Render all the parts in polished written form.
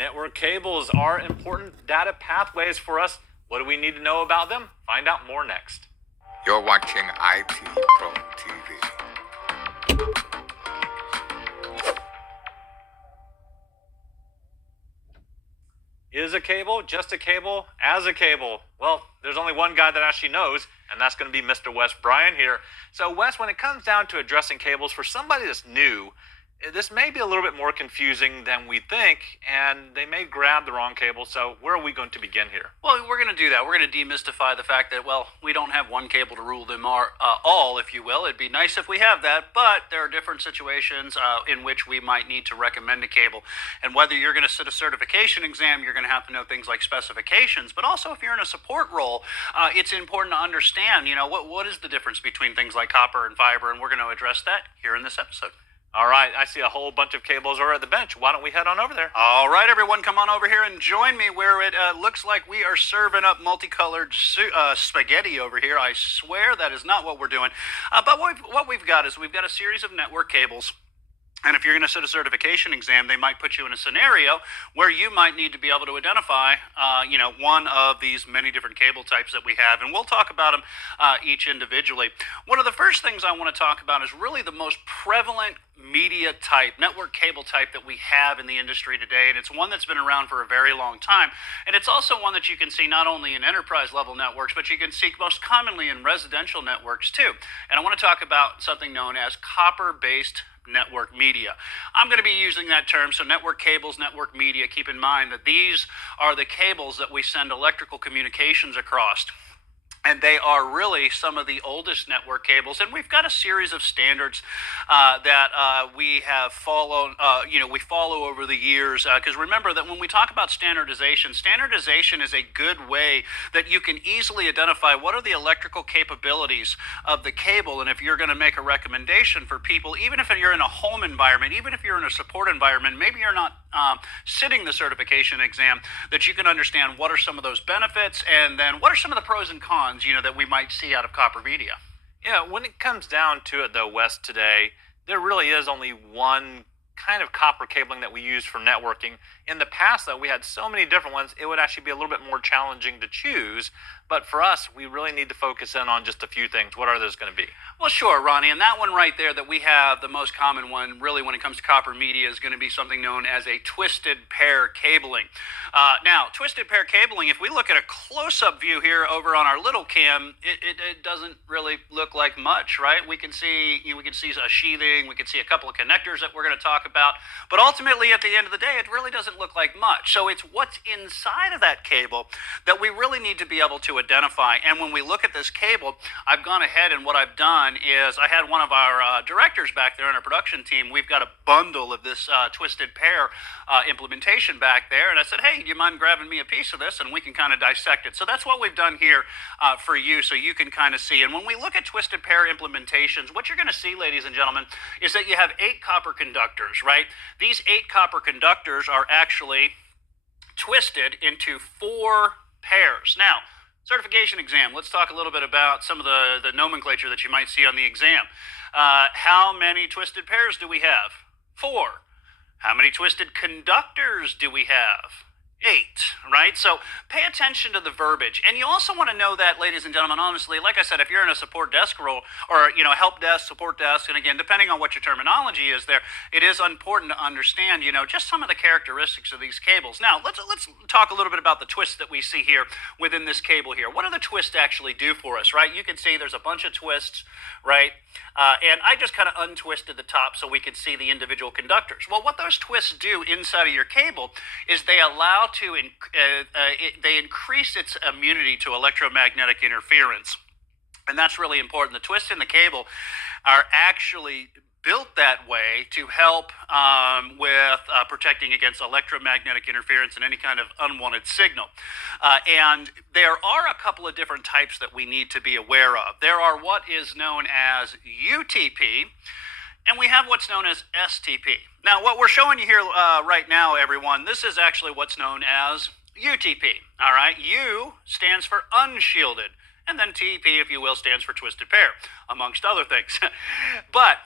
Network cables are important data pathways for us. What do we need to know about them? Find out more next. You're watching IT Pro TV. Is a cable just a cable as a cable? Well, there's only one guy that actually knows, and that's going to be Mr. Wes Bryan here. So Wes, when it comes down to addressing cables for somebody that's new, this may be a little bit more confusing than we think, and they may grab the wrong cable. So where are we going to begin here? Well, we're going to do that. We're going to demystify the fact that, well, we don't have one cable to rule them all, if you will. It'd be nice if we have that, but there are different situations in which we might need to recommend a cable. And whether you're going to sit a certification exam, you're going to have to know things like specifications, but also if you're in a support role, it's important to understand, what is the difference between things like copper and fiber, and we're going to address that here in this episode. All right, I see a whole bunch of cables over at the bench. Why don't we head on over there? All right, everyone, come on over here and join me where it looks like we are serving up multicolored spaghetti over here. I swear that is not what we're doing. But what we've got is we've got a series of network cables. And if you're going to sit a certification exam, they might put you in a scenario where you might need to be able to identify, one of these many different cable types that we have. And we'll talk about them each individually. One of the first things I want to talk about is really the most prevalent media type, network cable type that we have in the industry today. And it's one that's been around for a very long time. And it's also one that you can see not only in enterprise level networks, but you can see most commonly in residential networks too. And I want to talk about something known as copper-based network media. I'm going to be using that term, so network cables, network media. Keep in mind that these are the cables that we send electrical communications across. And they are really some of the oldest network cables. And we've got a series of standards that we have followed, we follow over the years. Because remember that when we talk about standardization, standardization is a good way that you can easily identify what are the electrical capabilities of the cable. And if you're going to make a recommendation for people, even if you're in a home environment, even if you're in a support environment, maybe you're not sitting the certification exam, that you can understand what are some of those benefits and then what are some of the pros and cons that we might see out of copper media. Yeah, when it comes down to it though, Wes, today, there really is only one kind of copper cabling that we use for networking. In the past, though, we had so many different ones, it would actually be a little bit more challenging to choose. But for us, we really need to focus in on just a few things. What are those going to be? Well, sure, Ronnie. And that one right there that we have, the most common one, really when it comes to copper media, is going to be something known as a twisted pair cabling. Now, twisted pair cabling, if we look at a close-up view here over on our little cam, it doesn't really look like much, right? We can see a sheathing, we can see a couple of connectors that we're going to talk about, but ultimately at the end of the day, it really doesn't look like much. So it's what's inside of that cable that we really need to be able to identify. And when we look at this cable, I've gone ahead and what I've done is I had one of our directors back there in our production team. We've got a bundle of this twisted pair implementation back there, and I said, hey, do you mind grabbing me a piece of this and we can kind of dissect it. So that's what we've done here for you, so you can kind of see. And when we look at twisted pair implementations, what you're going to see, ladies and gentlemen, is that you have 8 copper conductors, right? These 8 copper conductors are actually twisted into 4 pairs. Now, certification exam, let's talk a little bit about some of the nomenclature that you might see on the exam. How many twisted pairs do we have? 4. How many twisted conductors do we have? 8, right? So pay attention to the verbiage. And you also want to know that, ladies and gentlemen, honestly, like I said, if you're in a support desk role or, help desk, support desk, and again, depending on what your terminology is there, it is important to understand, just some of the characteristics of these cables. Now, let's talk a little bit about the twists that we see here within this cable here. What do the twists actually do for us, right? You can see there's a bunch of twists, right? And I just kind of untwisted the top so we could see the individual conductors. Well, what those twists do inside of your cable is they allow they increase its immunity to electromagnetic interference. And that's really important. The twists in the cable are actually built that way to help with protecting against electromagnetic interference and any kind of unwanted signal. And there are a couple of different types that we need to be aware of. There are what is known as UTP, and we have what's known as STP. Now, what we're showing you here right now, everyone, this is actually what's known as UTP, all right? U stands for unshielded, and then TP, if you will, stands for twisted pair, amongst other things. But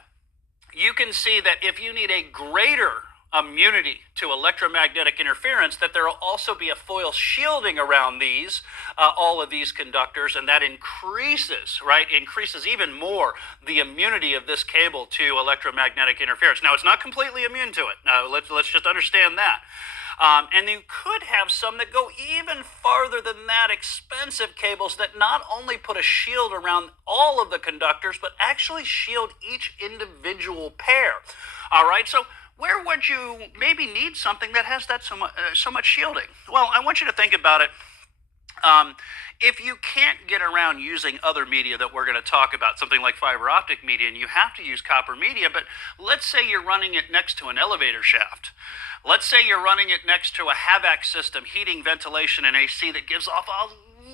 you can see that if you need a greater immunity to electromagnetic interference, that there will also be a foil shielding around these, all of these conductors, and that increases, right? Increases even more the immunity of this cable to electromagnetic interference. Now, it's not completely immune to it. Now, let's just understand that. And you could have some that go even farther than that, expensive cables that not only put a shield around all of the conductors, but actually shield each individual pair. All right, so where would you maybe need something that has that so much shielding? Well, I want you to think about it. If you can't get around using other media that we're going to talk about, something like fiber optic media, and you have to use copper media, but let's say you're running it next to an elevator shaft. Let's say you're running it next to a HVAC system, heating, ventilation, and AC that gives off a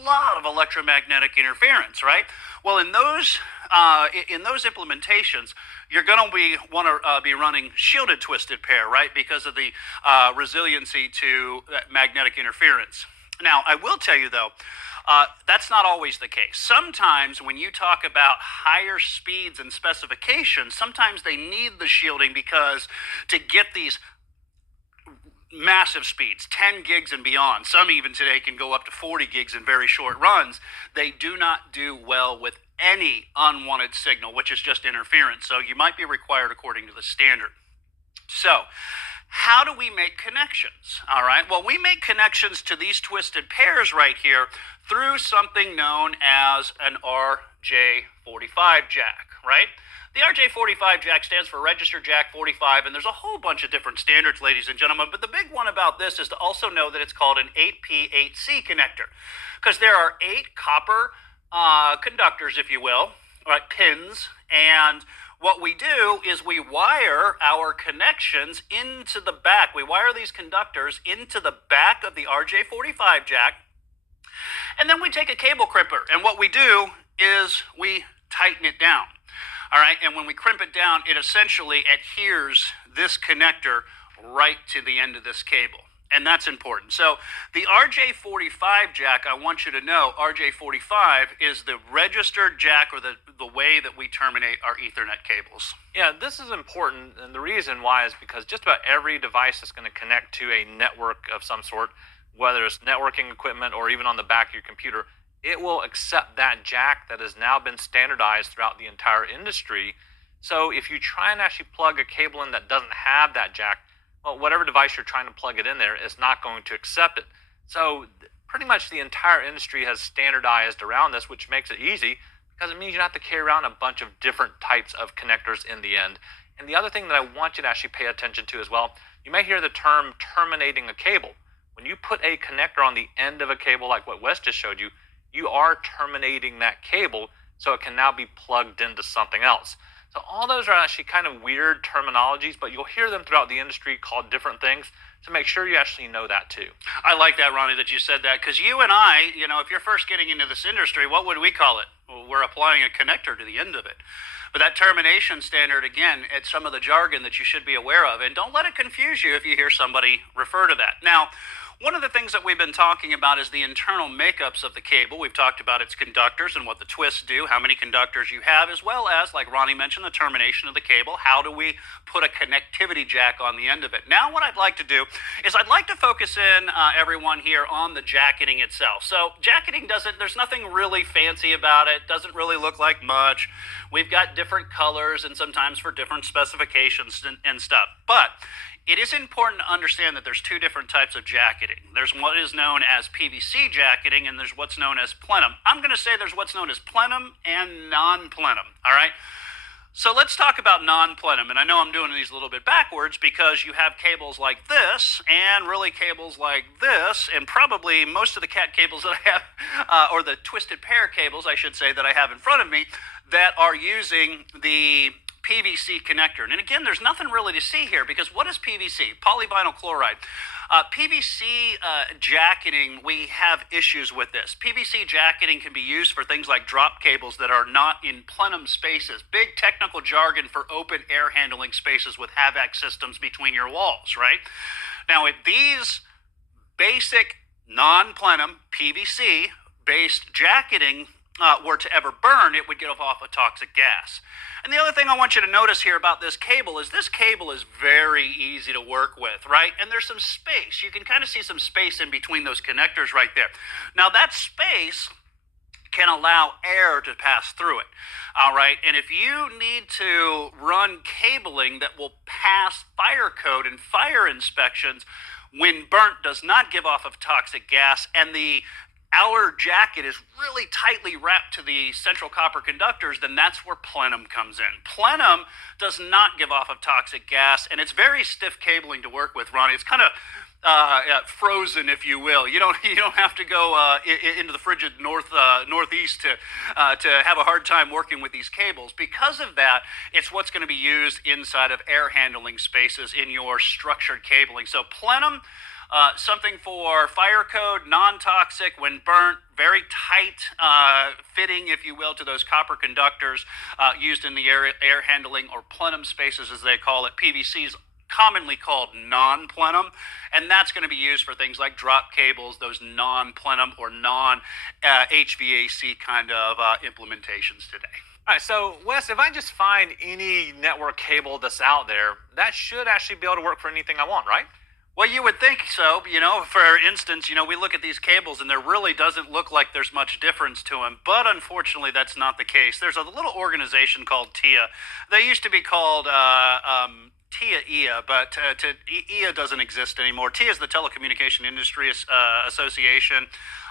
lot of electromagnetic interference, right? Well, in those implementations, you're going to want to be running shielded twisted pair, right? Because of the resiliency to magnetic interference. Now, I will tell you though, that's not always the case. Sometimes when you talk about higher speeds and specifications, sometimes they need the shielding because to get these massive speeds, 10 gigs and beyond, some even today can go up to 40 gigs in very short runs, they do not do well with any unwanted signal, which is just interference. So you might be required according to the standard. So how do we make connections? All right, well, we make connections to these twisted pairs right here through something known as an RJ45 jack, right? The RJ45 jack stands for Registered Jack 45, and there's a whole bunch of different standards, ladies and gentlemen, but the big one about this is to also know that it's called an 8P8C connector, because there are 8 copper conductors, if you will, right, pins, and what we do is we wire our connections into the back. We wire these conductors into the back of the RJ45 jack, and then we take a cable crimper, and what we do is we tighten it down. All right, and when we crimp it down, it essentially adheres this connector right to the end of this cable, and that's important. So the RJ45 jack, I want you to know, RJ45 is the registered jack, or the way that we terminate our Ethernet cables. Yeah, this is important, and the reason why is because just about every device that's going to connect to a network of some sort, whether it's networking equipment or even on the back of your computer, it will accept that jack that has now been standardized throughout the entire industry. So if you try and actually plug a cable in that doesn't have that jack, well, whatever device you're trying to plug it in there is not going to accept it. So pretty much the entire industry has standardized around this, which makes it easy because it means you don't have to carry around a bunch of different types of connectors in the end. And the other thing that I want you to actually pay attention to as well, you may hear the term terminating a cable. When you put a connector on the end of a cable like what Wes just showed you, you are terminating that cable so it can now be plugged into something else. So all those are actually kind of weird terminologies, but you'll hear them throughout the industry called different things. So make sure you actually know that too. I like that, Ronnie, that you said that, because you and I, if you're first getting into this industry, what would we call it? Well, we're applying a connector to the end of it. But that termination standard, again, it's some of the jargon that you should be aware of, and don't let it confuse you if you hear somebody refer to that. Now, one of the things that we've been talking about is the internal makeups of the cable. We've talked about its conductors and what the twists do, how many conductors you have, as well as, like Ronnie mentioned, the termination of the cable. How do we put a connectivity jack on the end of it? Now what I'd like to do is I'd like to focus in, everyone here, on the jacketing itself. So jacketing there's nothing really fancy about it, doesn't really look like much. We've got different colors and sometimes for different specifications and stuff. But it is important to understand that there's 2 different types of jacketing. There's what is known as PVC jacketing, and there's what's known as plenum. I'm going to say there's what's known as plenum and non-plenum, all right? So let's talk about non-plenum, and I know I'm doing these a little bit backwards because you have cables like this and really cables like this, and probably most of the cat cables that I have, or the twisted pair cables, I should say, that I have in front of me that are using the PVC connector. And again, there's nothing really to see here because what is PVC? Polyvinyl chloride. PVC jacketing, we have issues with this. PVC jacketing can be used for things like drop cables that are not in plenum spaces. Big technical jargon for open air handling spaces with HVAC systems between your walls, right? Now, if these basic non-plenum PVC based jacketing were to ever burn, it would give off a toxic gas. And the other thing I want you to notice here about this cable is very easy to work with, right? And there's some space. You can kind of see some space in between those connectors right there. Now that space can allow air to pass through it. All right. And if you need to run cabling that will pass fire code and fire inspections when burnt does not give off a toxic gas, and the outer jacket is really tightly wrapped to the central copper conductors, then that's where plenum comes in. Plenum does not give off a toxic gas, and it's very stiff cabling to work with, Ronnie. It's kind of frozen, if you will. You don't have to go into the frigid northeast to have a hard time working with these cables. Because of that, it's what's going to be used inside of air handling spaces in your structured cabling. So plenum, something for fire code, non-toxic when burnt, very tight fitting, if you will, to those copper conductors used in the air handling or plenum spaces, as they call it. PVC is commonly called non-plenum, and that's going to be used for things like drop cables, those non-plenum or non-HVAC kind of implementations today. All right, so Wes, if I just find any network cable that's out there, that should actually be able to work for anything I want, right? Well, you would think so. For instance, we look at these cables and there really doesn't look like there's much difference to them. But unfortunately, that's not the case. There's a little organization called TIA. They used to be called TIA, but EIA doesn't exist anymore. TIA is the Telecommunication Industry Association,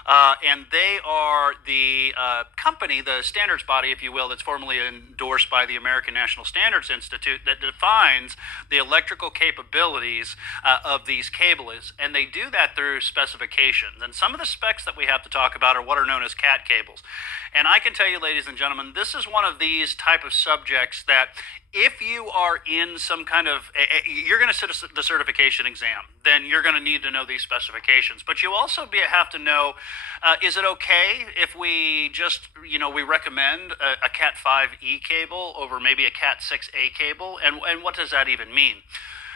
and they are the company, the standards body, if you will, that's formally endorsed by the American National Standards Institute that defines the electrical capabilities of these cables, and they do that through specifications. And some of the specs that we have to talk about are what are known as CAT cables. And I can tell you, ladies and gentlemen, this is one of these type of subjects that if you are in some kind of, you're going to sit the certification exam, then you're going to need to know these specifications. But you also have to know, is it okay if we just, we recommend a Cat 5e cable over maybe a Cat 6a cable? And what does that even mean?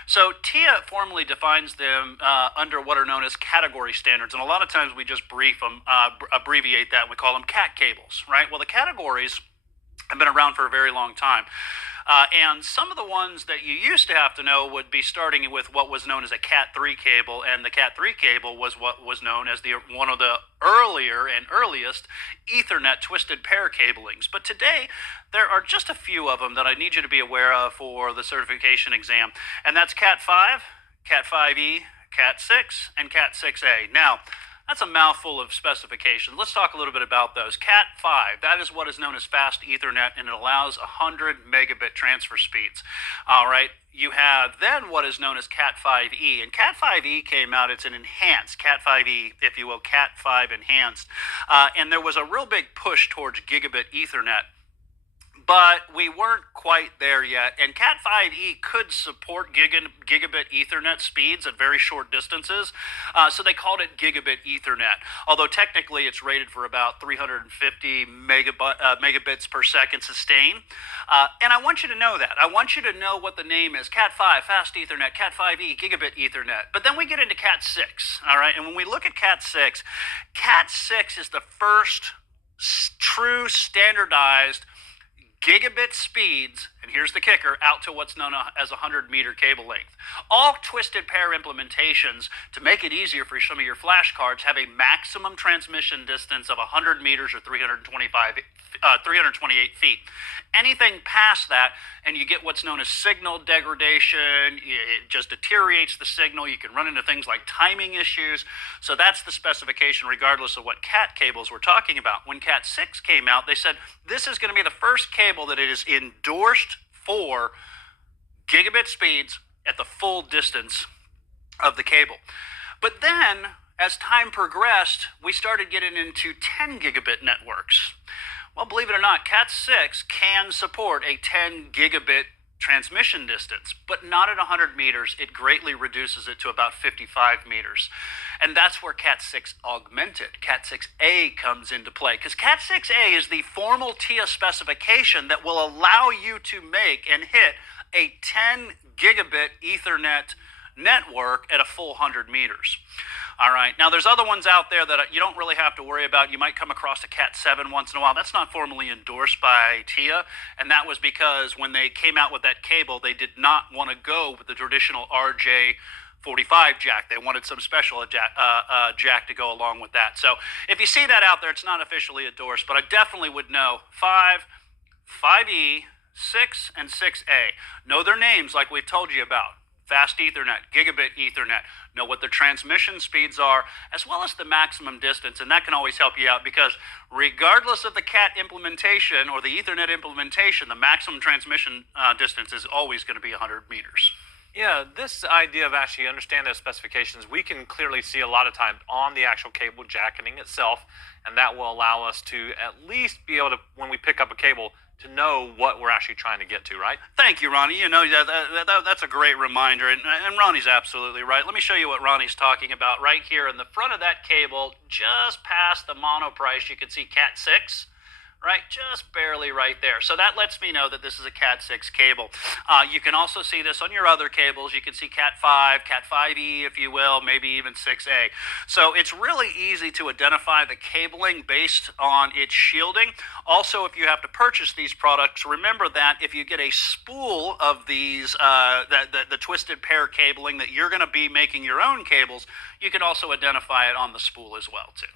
So TIA formally defines them under what are known as category standards, and a lot of times we just abbreviate that, and we call them CAT cables, right? Well, the categories have been around for a very long time. And some of the ones that you used to have to know would be starting with what was known as a Cat 3 cable, and the Cat 3 cable was what was known as one of the earliest Ethernet twisted pair cablings. But today, there are just a few of them that I need you to be aware of for the certification exam, and that's Cat 5, Cat 5e, Cat 6, and Cat 6a. Now, that's a mouthful of specifications. Let's talk a little bit about those. Cat 5, that is what is known as fast Ethernet, and it allows 100 megabit transfer speeds. All right. You have then what is known as Cat 5e, and Cat 5e came out, it's an enhanced, Cat 5e, if you will, Cat 5 enhanced, and there was a real big push towards gigabit Ethernet. But we weren't quite there yet, and Cat 5e could support gigabit Ethernet speeds at very short distances, so they called it gigabit Ethernet, although technically it's rated for about 350 megabits per second sustain. And I want you to know that. I want you to know what the name is: Cat 5, fast Ethernet, Cat 5e, gigabit Ethernet. But then we get into Cat 6, all right? And when we look at Cat 6 is the first true standardized gigabit speeds, and here's the kicker, out to what's known as 100-meter cable length. All twisted pair implementations, to make it easier for some of your flashcards, have a maximum transmission distance of 100 meters or 328 feet. Anything past that, and you get what's known as signal degradation, it just deteriorates the signal. You can run into things like timing issues. So that's the specification regardless of what Cat cables we're talking about. When Cat 6 came out, they said this is going to be the first cable that it is endorsed for gigabit speeds at the full distance of the cable. But then, as time progressed, we started getting into 10 gigabit networks. Well, believe it or not, Cat 6 can support a 10 gigabit transmission distance, but not at 100 meters. It greatly reduces it to about 55 meters. And that's where Cat 6 augmented. Cat 6a comes into play, because Cat 6a is the formal TIA specification that will allow you to make and hit a 10 gigabit Ethernet network at a full 100 meters. All right. Now, there's other ones out there that you don't really have to worry about. You might come across a Cat 7 once in a while. That's not formally endorsed by TIA, and that was because when they came out with that cable, they did not want to go with the traditional RJ45 jack. They wanted some special jack to go along with that. So if you see that out there, it's not officially endorsed, but I definitely would know 5, 5E, 6, and 6A. Know their names like we've told you about. Fast Ethernet, Gigabit Ethernet, know what the transmission speeds are, as well as the maximum distance, and that can always help you out because regardless of the CAT implementation or the Ethernet implementation, the maximum transmission distance is always going to be 100 meters. Yeah, this idea of actually understanding those specifications, we can clearly see a lot of times on the actual cable jacketing itself, and that will allow us to at least be able to, when we pick up a cable, to know what we're actually trying to get to, right? Thank you, Ronnie. You know, that's a great reminder, and Ronnie's absolutely right. Let me show you what Ronnie's talking about right here in the front of that cable, just past the mono price. You can see Cat 6. Right, just barely right there. So that lets me know that this is a Cat 6 cable. You can also see this on your other cables. You can see Cat 5, Cat 5E, if you will, maybe even 6A. So it's really easy to identify the cabling based on its shielding. Also, if you have to purchase these products, remember that if you get a spool of these, the twisted pair cabling that you're going to be making your own cables, you can also identify it on the spool as well, too.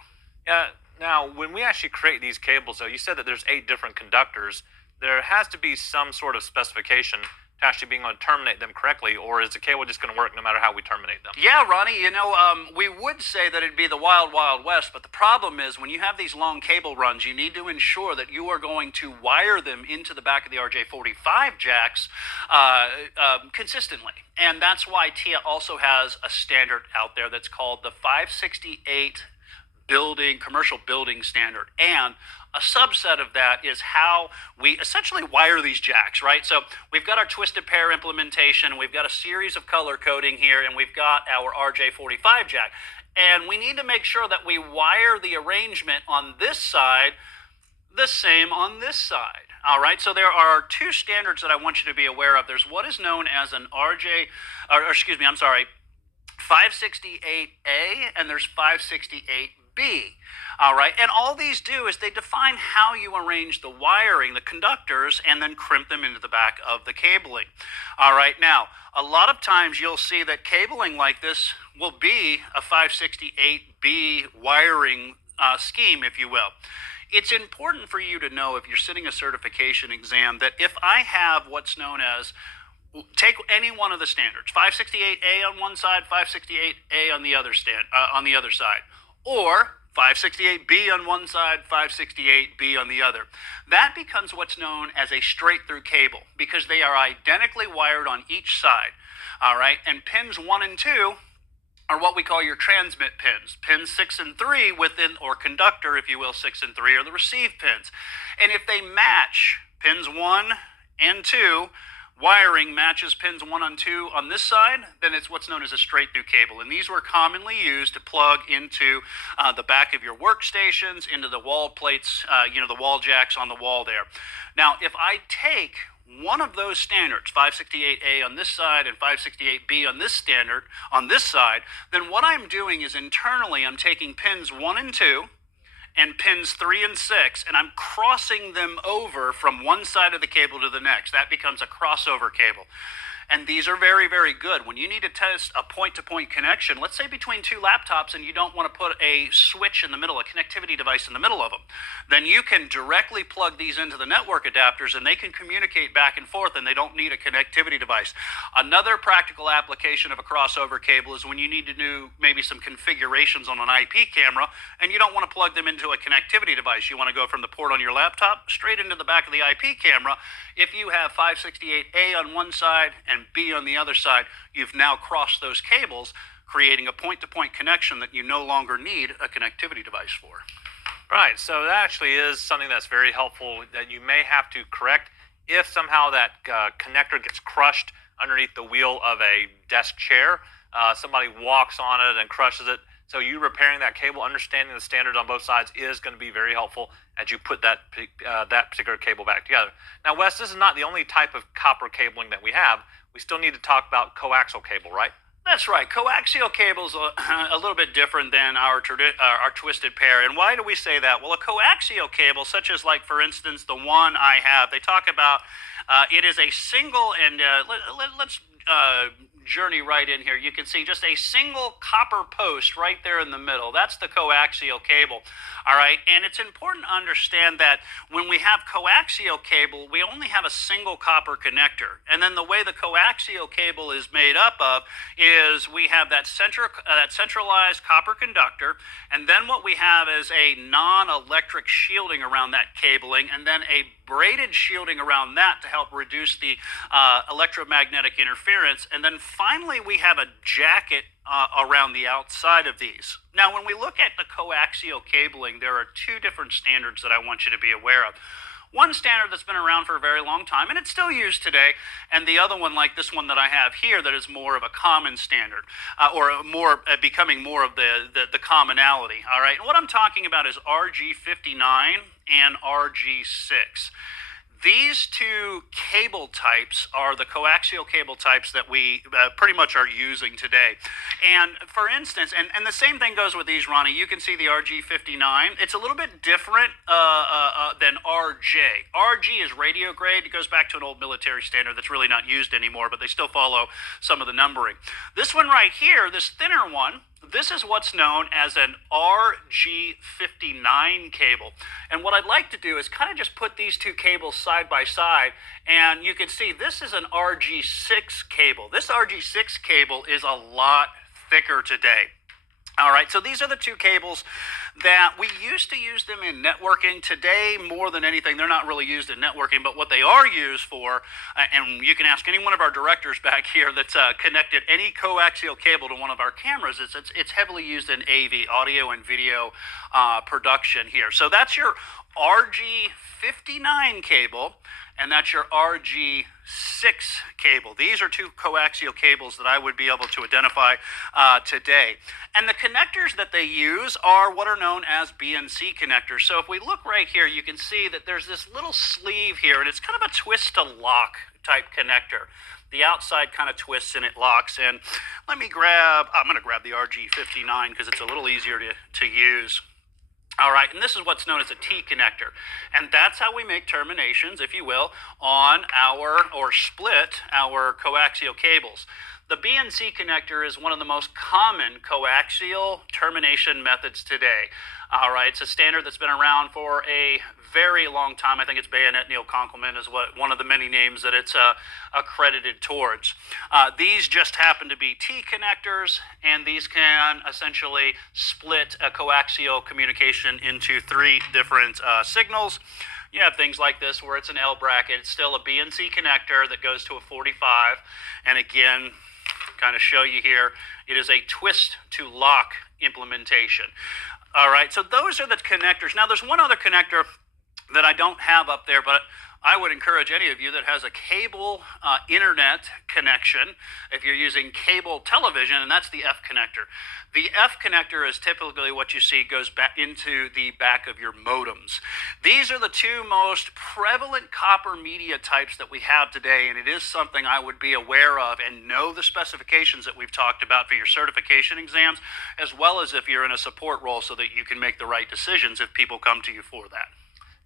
Yeah. Now, when we actually create these cables, though, you said that there's 8 different conductors. There has to be some sort of specification to actually being able to terminate them correctly, or is the cable just going to work no matter how we terminate them? Yeah, Ronnie, you know, we would say that it'd be the wild, wild west, but the problem is when you have these long cable runs, you need to ensure that you are going to wire them into the back of the RJ45 jacks consistently. And that's why TIA also has a standard out there that's called the 568 commercial building standard, and a subset of that is how we essentially wire these jacks, right? So we've got our twisted pair implementation, we've got a series of color coding here, and we've got our RJ45 jack, and we need to make sure that we wire the arrangement on this side the same on this side. All right, so there are 2 standards that I want you to be aware of. There's what is known as an 568A, and there's 568B. All right, and all these do is they define how you arrange the wiring, the conductors, and then crimp them into the back of the cabling. All right, now, a lot of times you'll see that cabling like this will be a 568B wiring scheme, if you will. It's important for you to know if you're sitting a certification exam that if I have what's known as, take any one of the standards, 568A on one side, 568A on the other side, or 568B on one side, 568B on the other. That becomes what's known as a straight-through cable because they are identically wired on each side. All right, and pins 1 and 2 are what we call your transmit pins. Pins 6 and 3 within, or conductor, if you will, 6 and 3 are the receive pins. And if they match pins 1 and 2, wiring matches pins 1 and 2 on this side, then it's what's known as a straight-through cable. And these were commonly used to plug into the back of your workstations, into the wall plates, the wall jacks on the wall there. Now, if I take one of those standards, 568A on this side and 568B on this side, then what I'm doing is internally I'm taking pins 1 and 2 and pins 3 and 6, and I'm crossing them over from one side of the cable to the next. That becomes a crossover cable. And these are very, very good. When you need to test a point-to-point connection, let's say between 2 laptops, and you don't want to put a switch in the middle, a connectivity device in the middle of them, then you can directly plug these into the network adapters, and they can communicate back and forth, and they don't need a connectivity device. Another practical application of a crossover cable is when you need to do maybe some configurations on an IP camera, and you don't want to plug them into a connectivity device. You want to go from the port on your laptop straight into the back of the IP camera. If you have 568A on one side and B on the other side, you've now crossed those cables, creating a point-to-point connection that you no longer need a connectivity device for. Right, so that actually is something that's very helpful that you may have to correct if somehow that connector gets crushed underneath the wheel of a desk chair. Somebody walks on it and crushes it. So you repairing that cable, understanding the standards on both sides is going to be very helpful as you put that particular cable back together. Now, Wes, this is not the only type of copper cabling that we have. We still need to talk about coaxial cable, right? That's right. Coaxial cables are a little bit different than our twisted pair. And why do we say that? Well, a coaxial cable, such as like for instance the one I have, they talk about it is a single and let's journey right in here. You can see just a single copper post right there in the middle. That's the coaxial cable. All right, and it's important to understand that when we have coaxial cable, we only have a single copper connector. And then the way the coaxial cable is made up of is we have that centralized copper conductor, and then what we have is a non-electric shielding around that cabling, and then a braided shielding around that to help reduce the electromagnetic interference. And then finally, we have a jacket around the outside of these. Now, when we look at the coaxial cabling, there are two different standards that I want you to be aware of. One standard that's been around for a very long time, and it's still used today, and the other one, like this one that I have here, that is more of a common standard, or more becoming more of the commonality. All right, and what I'm talking about is RG59 and RG6. These two cable types are the coaxial cable types that we pretty much are using today. And for instance, and the same thing goes with these, Ronnie. You can see the RG59. It's a little bit different than RJ. RG is radio grade. It goes back to an old military standard that's really not used anymore, but they still follow some of the numbering. This one right here, this thinner one, this is what's known as an RG59 cable. And what I'd like to do is kind of just put these two cables side by side, and you can see this is an RG6 cable. This RG6 cable is a lot thicker today. All right, so these are the two cables that we used to use them in networking. Today, more than anything, they're not really used in networking, but what they are used for, and you can ask any one of our directors back here that's connected any coaxial cable to one of our cameras, it's heavily used in AV, audio and video production here. So that's your RG59 cable, and that's your RG6 cable. These are two coaxial cables that I would be able to identify today. And the connectors that they use are what are known as BNC connectors. So if we look right here, you can see that there's this little sleeve here, and it's kind of a twist to lock type connector. The outside kind of twists and it locks. And I'm going to grab the RG59 because it's a little easier to use. All right, and this is what's known as a T connector. And that's how we make terminations, if you will, on split our coaxial cables. The BNC connector is one of the most common coaxial termination methods today. All right, it's a standard that's been around for a very long time. I think it's Bayonet Neil Konkelman is one of the many names that it's accredited towards. These just happen to be T connectors, and these can essentially split a coaxial communication into three different signals. You have things like this where it's an L bracket. It's still a BNC connector that goes to a 45. And again, kind of show you here, it is a twist to lock implementation. All right, so those are the connectors. Now there's one other connector that I don't have up there, but I would encourage any of you that has a cable internet connection, if you're using cable television, and that's the F connector. The F connector is typically what you see goes back into the back of your modems. These are the two most prevalent copper media types that we have today, and it is something I would be aware of and know the specifications that we've talked about for your certification exams, as well as if you're in a support role so that you can make the right decisions if people come to you for that.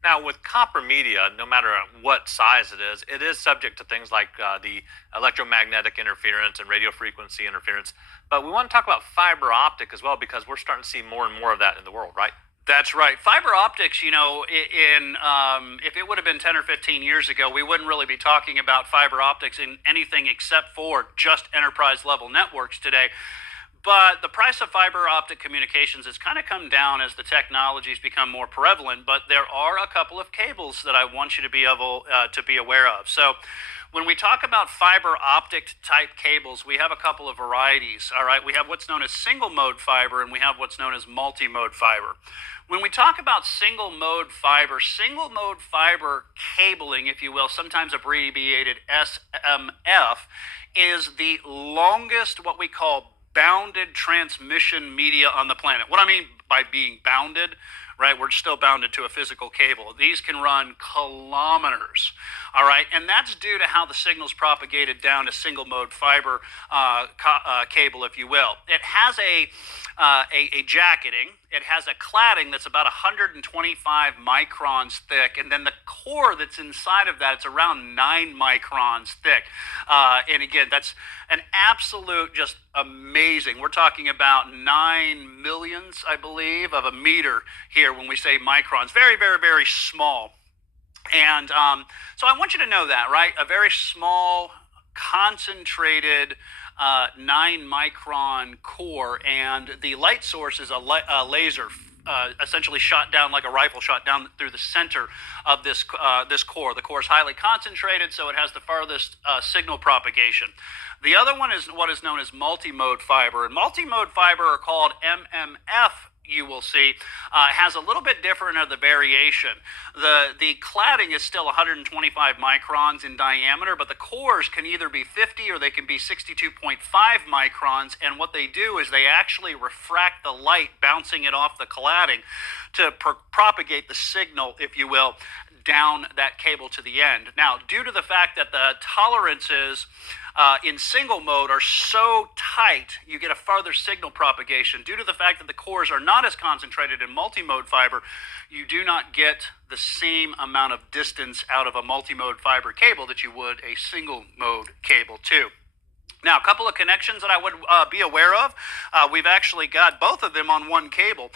Now, with copper media, no matter what size it is subject to things like the electromagnetic interference and radio frequency interference. But we want to talk about fiber optic as well, because we're starting to see more and more of that in the world, right? That's right. Fiber optics, you know, if it would have been 10 or 15 years ago, we wouldn't really be talking about fiber optics in anything except for just enterprise level networks today. But the price of fiber optic communications has kind of come down as the technologies become more prevalent, but there are a couple of cables that I want you to be able to be aware of. So when we talk about fiber optic type cables, we have a couple of varieties, all right? We have what's known as single mode fiber, and we have what's known as multi-mode fiber. When we talk about single mode fiber cabling, if you will, sometimes abbreviated SMF, is the longest what we call bounded transmission media on the planet. What I mean by being bounded, right? We're still bounded to a physical cable. These can run kilometers, all right? And that's due to how the signal's propagated down a single mode fiber cable, if you will. It has a jacketing. It has a cladding that's about 125 microns thick, and then the core that's inside of that, it's around 9 microns thick. And again, that's an absolute just amazing. We're talking about 9 millionths, I believe, of a meter here when we say microns. Very, very, very small. And so I want you to know that, right? A very small, concentrated 9 micron core, and the light source is a laser essentially shot down like a rifle shot down through the center of this core. The core is highly concentrated, so it has the farthest signal propagation. The other one is what is known as multi-mode fiber, and multi-mode fiber are called MMF. You will see has a little bit different of the variation. The cladding is still 125 microns in diameter, but the cores can either be 50 or they can be 62.5 microns, and what they do is they actually refract the light, bouncing it off the cladding to propagate the signal, if you will, down that cable to the end. Now, due to the fact that the tolerances in single mode are so tight, you get a farther signal propagation. Due to the fact that the cores are not as concentrated in multi-mode fiber, you do not get the same amount of distance out of a multi-mode fiber cable that you would a single mode cable too. Now, a couple of connections that I would be aware of. We've actually got both of them on one cable.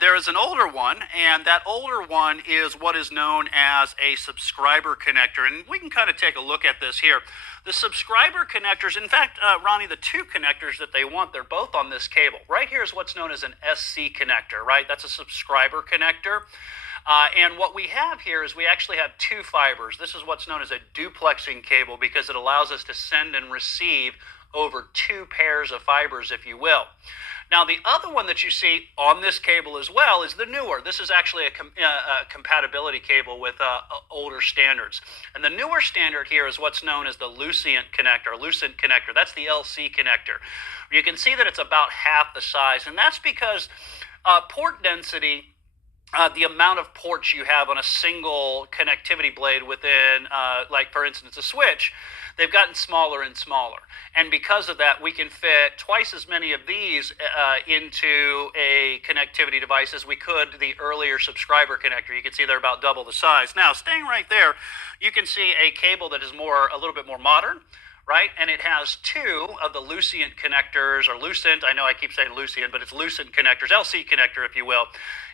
There is an older one, and that older one is what is known as a subscriber connector. And we can kind of take a look at this here. The subscriber connectors, in fact, Ronnie, the two connectors that they want, they're both on this cable. Right here is what's known as an SC connector, right? That's a subscriber connector. And what we have here is we actually have two fibers. This is what's known as a duplexing cable because it allows us to send and receive over two pairs of fibers, if you will. Now, the other one that you see on this cable as well is the newer. This is actually a compatibility cable with older standards. And the newer standard here is what's known as the Lucent connector. That's the LC connector. You can see that it's about half the size, and that's because port density, the amount of ports you have on a single connectivity blade within, like for instance, a switch, they've gotten smaller and smaller. And because of that, we can fit twice as many of these into a connectivity device as we could the earlier subscriber connector. You can see they're about double the size. Now, staying right there, you can see a cable that is a little bit more modern, right? And it has two of the Lucent connectors, or Lucent, I know I keep saying Lucent, but it's Lucent connectors, LC connector, if you will.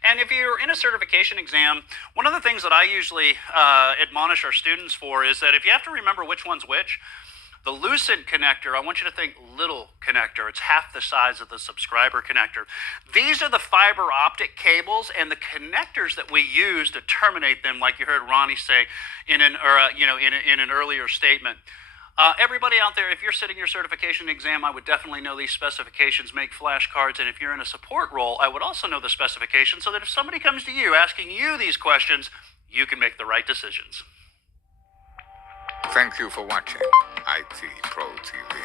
And if you're in a certification exam, one of the things that I usually admonish our students for is that if you have to remember which one's which, the Lucent connector, I want you to think little connector. It's half the size of the subscriber connector. These are the fiber optic cables, and the connectors that we use to terminate them, like you heard Ronnie say in an earlier statement. Everybody out there, if you're sitting your certification exam, I would definitely know these specifications, make flashcards, and if you're in a support role, I would also know the specifications so that if somebody comes to you asking you these questions, you can make the right decisions. Thank you for watching IT Pro TV.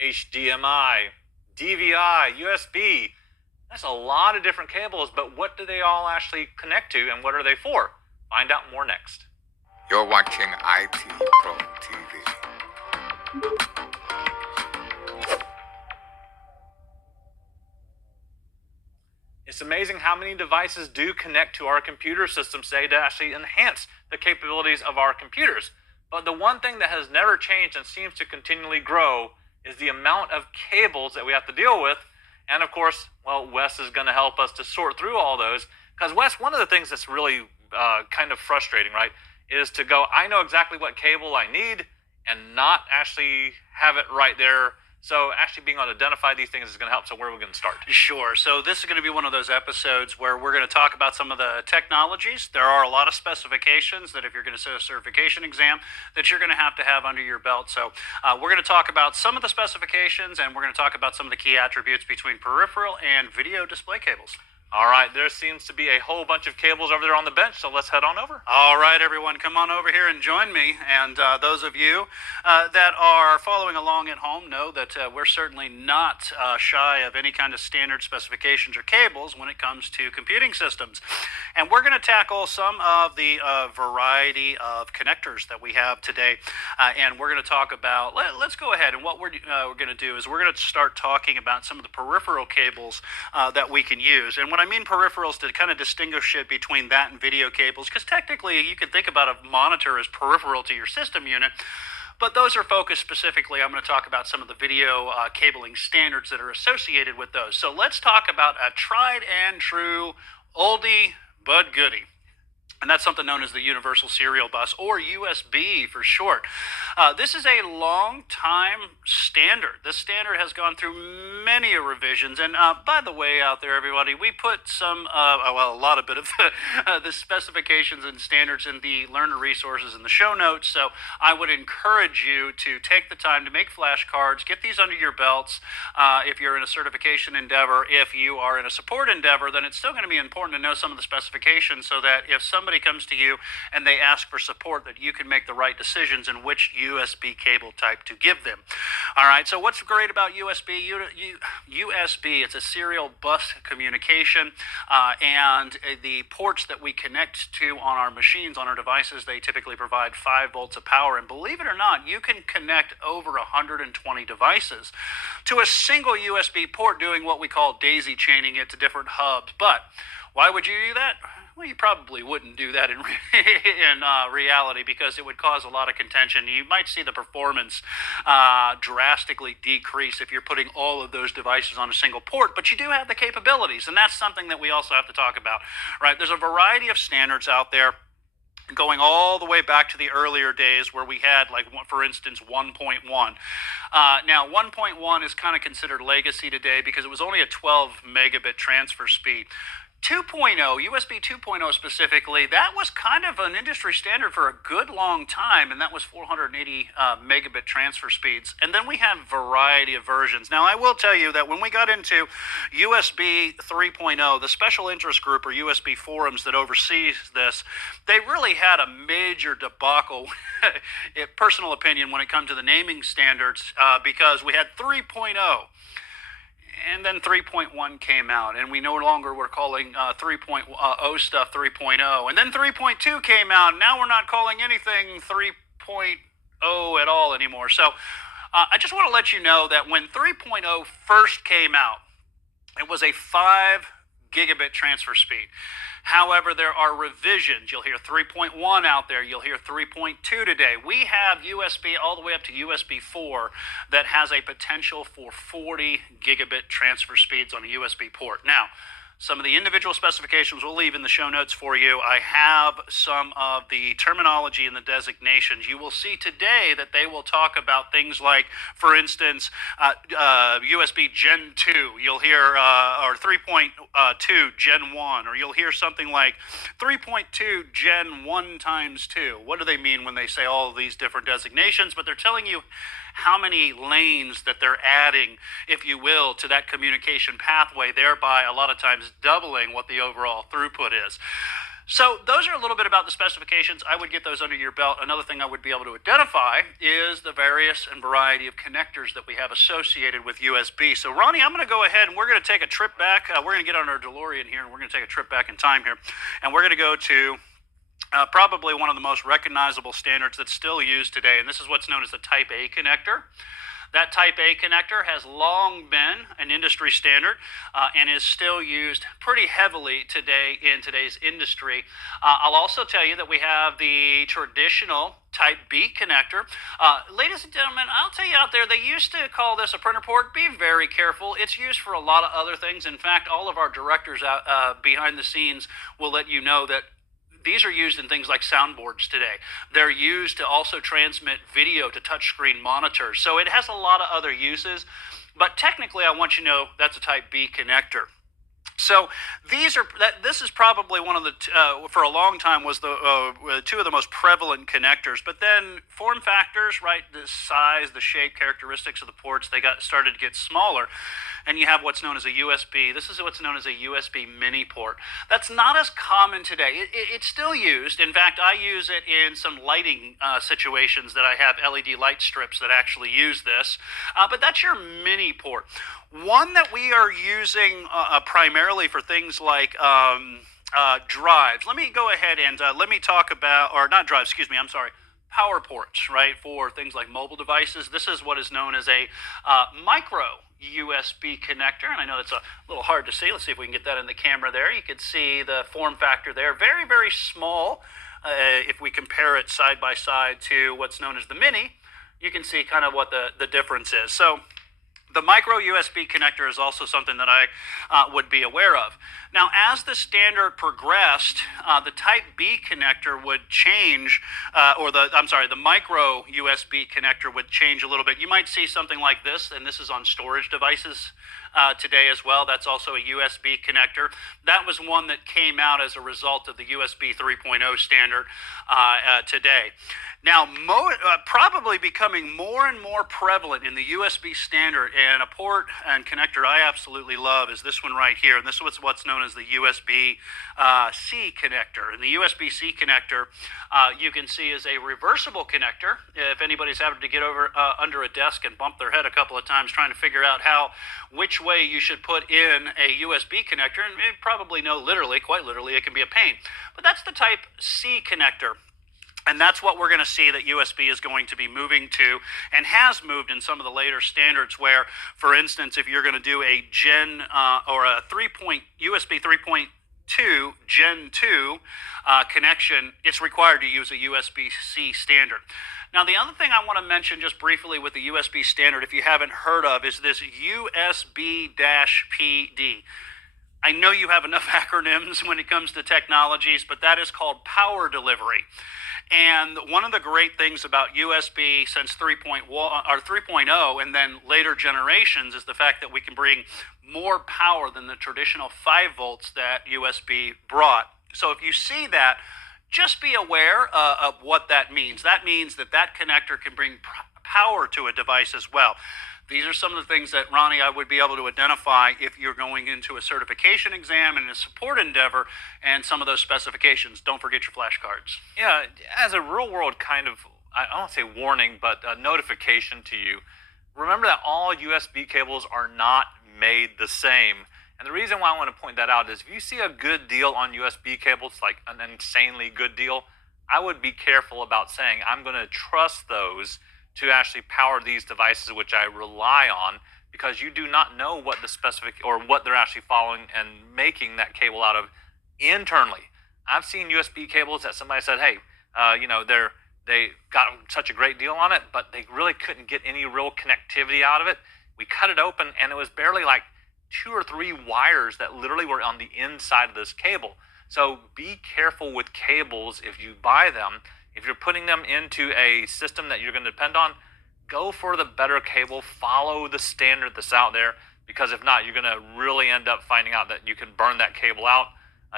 HDMI, DVI, USB. That's a lot of different cables, but what do they all actually connect to and what are they for? Find out more next. You're watching IT Pro TV. It's amazing how many devices do connect to our computer systems today to actually enhance the capabilities of our computers. But the one thing that has never changed and seems to continually grow is the amount of cables that we have to deal with. And of course, well, Wes is going to help us to sort through all those. Because Wes, one of the things that's really kind of frustrating, right, is to go, I know exactly what cable I need and not actually have it right there. So actually being able to identify these things is going to help. So where are we going to start? Sure. So this is going to be one of those episodes where we're going to talk about some of the technologies. There are a lot of specifications that if you're going to sit a certification exam that you're going to have under your belt. So we're going to talk about some of the specifications, and we're going to talk about some of the key attributes between peripheral and video display cables. All right, there seems to be a whole bunch of cables over there on the bench, so let's head on over. All right, everyone, come on over here and join me. And those of you that are following along at home know that we're certainly not shy of any kind of standard specifications or cables when it comes to computing systems. And we're going to tackle some of the variety of connectors that we have today. And we're going to talk about, let's go ahead. And what we're going to do is we're going to start talking about some of the peripheral cables that we can use. And when I mean peripherals, to kind of distinguish it between that and video cables, because technically you can think about a monitor as peripheral to your system unit, but those are focused specifically. I'm going to talk about some of the video cabling standards that are associated with those. So let's talk about a tried and true oldie but goodie. And that's something known as the Universal Serial Bus, or USB for short. This is a long-time standard. This standard has gone through many revisions. And by the way, out there, everybody, we put some, a lot of bit of the specifications and standards in the learner resources in the show notes. So I would encourage you to take the time to make flashcards, get these under your belts. If you're in a certification endeavor, if you are in a support endeavor, then it's still going to be important to know some of the specifications so that if somebody comes to you and they ask for support, that you can make the right decisions in which USB cable type to give them. All right, so what's great about USB? USB, it's a serial bus communication, and the ports that we connect to on our machines, on our devices, they typically provide 5 volts of power. And believe it or not, you can connect over 120 devices to a single USB port, doing what we call daisy chaining it to different hubs. But why would you do that? Well, you probably wouldn't do that in reality, because it would cause a lot of contention. You might see the performance drastically decrease if you're putting all of those devices on a single port, but you do have the capabilities, and that's something that we also have to talk about, right? There's a variety of standards out there, going all the way back to the earlier days where we had, like, for instance, 1.1. Now, 1.1 is kind of considered legacy today because it was only a 12 megabit transfer speed. 2.0, USB 2.0 specifically, that was kind of an industry standard for a good long time, and that was 480 megabit transfer speeds. And then we have a variety of versions. Now, I will tell you that when we got into USB 3.0, the special interest group, or USB forums that oversees this, they really had a major debacle, personal opinion, when it comes to the naming standards, because we had 3.0. And then 3.1 came out, and we no longer were calling 3.0 stuff 3.0. And then 3.2 came out, and now we're not calling anything 3.0 at all anymore. So I just want to let you know that when 3.0 first came out, it was a 5 gigabit transfer speed. However, there are revisions. You'll hear 3.1 out there. You'll hear 3.2 today. We have USB all the way up to USB 4 that has a potential for 40 gigabit transfer speeds on a USB port. Now, some of the individual specifications we'll leave in the show notes for you. I have some of the terminology and the designations. You will see today that they will talk about things like, for instance, USB Gen 2. You'll hear, or 3.2 Gen 1, or you'll hear something like 3.2 Gen 1 times 2. What do they mean when they say all of these different designations? But they're telling you how many lanes that they're adding, if you will, to that communication pathway, thereby a lot of times doubling what the overall throughput is. So those are a little bit about the specifications. I would get those under your belt. Another thing I would be able to identify is the various and variety of connectors that we have associated with USB. So Ronnie, I'm going to go ahead and we're going to take a trip back. We're going to get on our DeLorean here, and we're going to take a trip back in time here. And we're going to go to probably one of the most recognizable standards that's still used today, and this is what's known as the Type A connector. That Type A connector has long been an industry standard and is still used pretty heavily today in today's industry. I'll also tell you that we have the traditional Type B connector. Ladies and gentlemen, I'll tell you out there, they used to call this a printer port. Be very careful. It's used for a lot of other things. In fact, all of our directors out behind the scenes will let you know that these are used in things like soundboards today. They're used to also transmit video to touchscreen monitors. So it has a lot of other uses, but technically I want you to know that's a Type B connector. So this is probably one of the for a long time was the two of the most prevalent connectors. But then form factors, right? The size, the shape, characteristics of the ports, they started to get smaller, and you have what's known as a USB. This is what's known as a USB mini port. That's not as common today. It's still used. In fact, I use it in some lighting situations that I have LED light strips that actually use this. But that's your mini port. One that we are using primarily for things like drives. Let me go ahead and let me talk about, or not drives, excuse me, I'm sorry, power ports, right, for things like mobile devices. This is what is known as a micro USB connector, and I know that's a little hard to see. Let's see if we can get that in the camera there. You can see the form factor there. Very, very small. If we compare it side by side to what's known as the mini, you can see kind of what the difference is. So the micro USB connector is also something that I would be aware of. Now, as the standard progressed, the Type B connector would change, the micro USB connector would change a little bit. You might see something like this, and this is on storage devices today as well. That's also a USB connector. That was one that came out as a result of the USB 3.0 standard today. Now, probably becoming more and more prevalent in the USB standard, and a port and connector I absolutely love is this one right here. And this is what's known as the USB-C connector. And the USB-C connector, you can see, is a reversible connector. If anybody's having to get over under a desk and bump their head a couple of times trying to figure out which way you should put in a USB connector, and you probably know quite literally, it can be a pain. But that's the Type C connector. And that's what we're going to see that USB is going to be moving to, and has moved in some of the later standards where, for instance, if you're going to do a USB 3.2 Gen 2 connection, it's required to use a USB-C standard. Now, the other thing I want to mention just briefly with the USB standard, if you haven't heard of, is this USB-PD. I know you have enough acronyms when it comes to technologies, but that is called power delivery. And one of the great things about USB since 3.0 and then later generations is the fact that we can bring more power than the traditional 5 volts that USB brought. So if you see that, just be aware of what that means. That means that connector can bring power to a device as well. These are some of the things that, Ronnie, I would be able to identify if you're going into a certification exam and a support endeavor, and some of those specifications. Don't forget your flashcards. Yeah, as a real world kind of, I don't say warning, but a notification to you, remember that all USB cables are not made the same. And the reason why I want to point that out is if you see a good deal on USB cables, like an insanely good deal, I would be careful about saying I'm going to trust those to actually power these devices, which I rely on, because you do not know what the specific or what they're actually following and making that cable out of internally. I've seen USB cables that somebody said, hey, they got such a great deal on it, but they really couldn't get any real connectivity out of it. We cut it open, and it was barely like 2 or 3 wires that literally were on the inside of this cable. So be careful with cables if you buy them. If you're putting them into a system that you're going to depend on, go for the better cable. Follow the standard that's out there, because if not, you're going to really end up finding out that you can burn that cable out.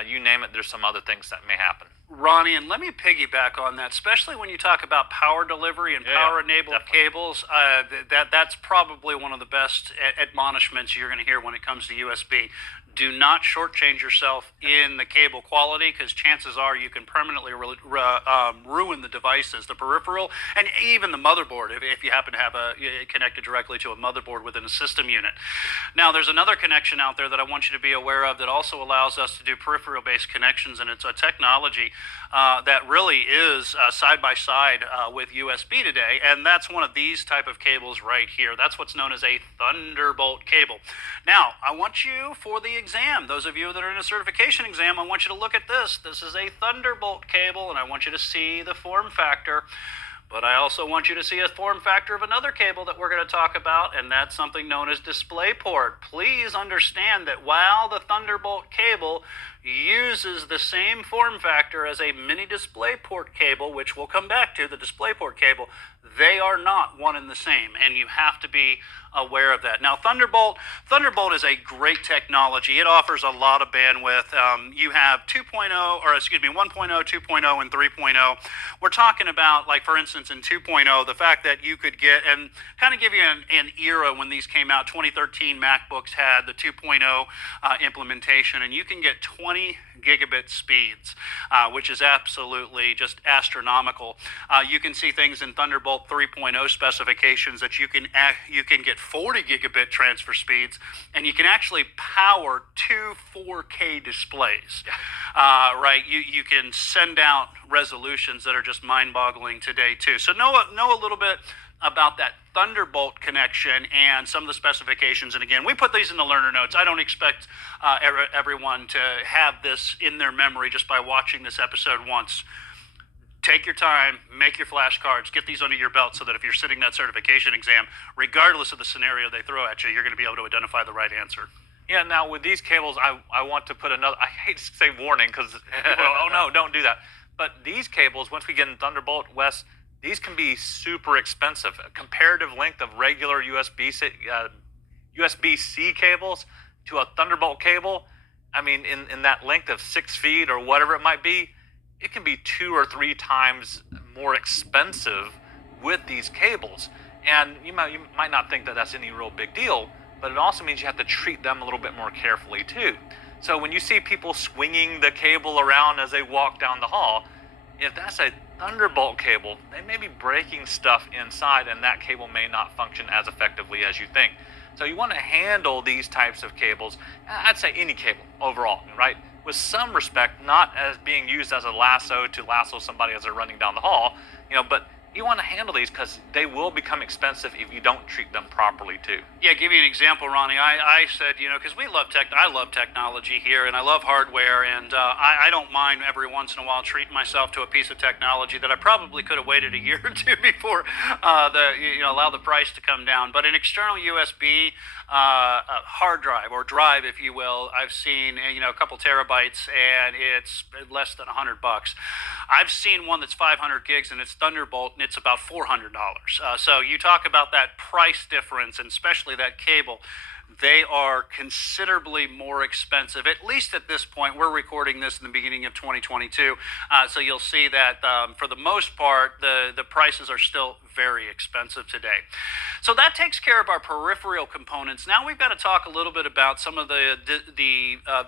You name it, there's some other things that may happen. Ronnie, and let me piggyback on that, especially when you talk about power delivery and power-enabled cables. That's probably one of the best admonishments you're going to hear when it comes to USB. Do not shortchange yourself in the cable quality, because chances are you can permanently ruin the devices, the peripheral, and even the motherboard if you happen to have connected directly to a motherboard within a system unit. Now, there's another connection out there that I want you to be aware of that also allows us to do peripheral-based connections, and it's a technology that really is side by side with USB today, and that's one of these type of cables right here. That's what's known as a Thunderbolt cable. Now, I want you, for the exam, those of you that are in a certification exam, I want you to look at this. This is a Thunderbolt cable, and I want you to see the form factor. But I also want you to see a form factor of another cable that we're going to talk about, and that's something known as DisplayPort. Please understand that while the Thunderbolt cable uses the same form factor as a mini DisplayPort cable, which we'll come back to, the DisplayPort cable, They are not one and the same, and you have to be aware of that. Now, Thunderbolt is a great technology. It offers a lot of bandwidth. You have 2.0, or excuse me, 1.0, 2.0, and 3.0. We're talking about, like, for instance, in 2.0, the fact that you could get, and kind of give you an era when these came out. 2013 MacBooks had the 2.0 implementation, and you can get 20 gigabit speeds, which is absolutely just astronomical. You can see things in Thunderbolt 3.0 specifications that you can get 40 gigabit transfer speeds, and you can actually power two 4K displays. Right? You can send out resolutions that are just mind-boggling today too. So know a little bit about that Thunderbolt connection and some of the specifications. And again, we put these in the learner notes. I don't expect everyone to have this in their memory just by watching this episode once. Take your time, make your flashcards, get these under your belt so that if you're sitting that certification exam, regardless of the scenario they throw at you, you're going to be able to identify the right answer. Yeah, now with these cables, I want to put another, I hate to say warning because, oh no, don't do that. But these cables, once we get in Thunderbolt, Wes, these can be super expensive. A comparative length of regular USB-C cables to a Thunderbolt cable, I mean, in that length of 6 feet or whatever it might be, it can be 2 or 3 times more expensive with these cables. And you might not think that that's any real big deal, but it also means you have to treat them a little bit more carefully too. So when you see people swinging the cable around as they walk down the hall, if that's a Thunderbolt cable, they may be breaking stuff inside, and that cable may not function as effectively as you think. So you want to handle these types of cables, I'd say any cable overall, right? With some respect, not as being used as a lasso to lasso somebody as they're running down the hall, but you want to handle these because they will become expensive if you don't treat them properly too. Yeah, give you an example, Ronnie. I said, because I love technology here, and I love hardware, and I don't mind every once in a while treating myself to a piece of technology that I probably could have waited a year or two before allow the price to come down. But an external USB hard drive, or drive, if you will, I've seen a couple terabytes, and it's less than $100. I've seen one that's 500 gigs, and it's Thunderbolt, and it's about $400. So you talk about that price difference, and especially that cable. They are considerably more expensive, at least at this point. We're recording this in the beginning of 2022, so you'll see that for the most part, the prices are still very expensive today. So that takes care of our peripheral components. Now we've got to talk a little bit about some of the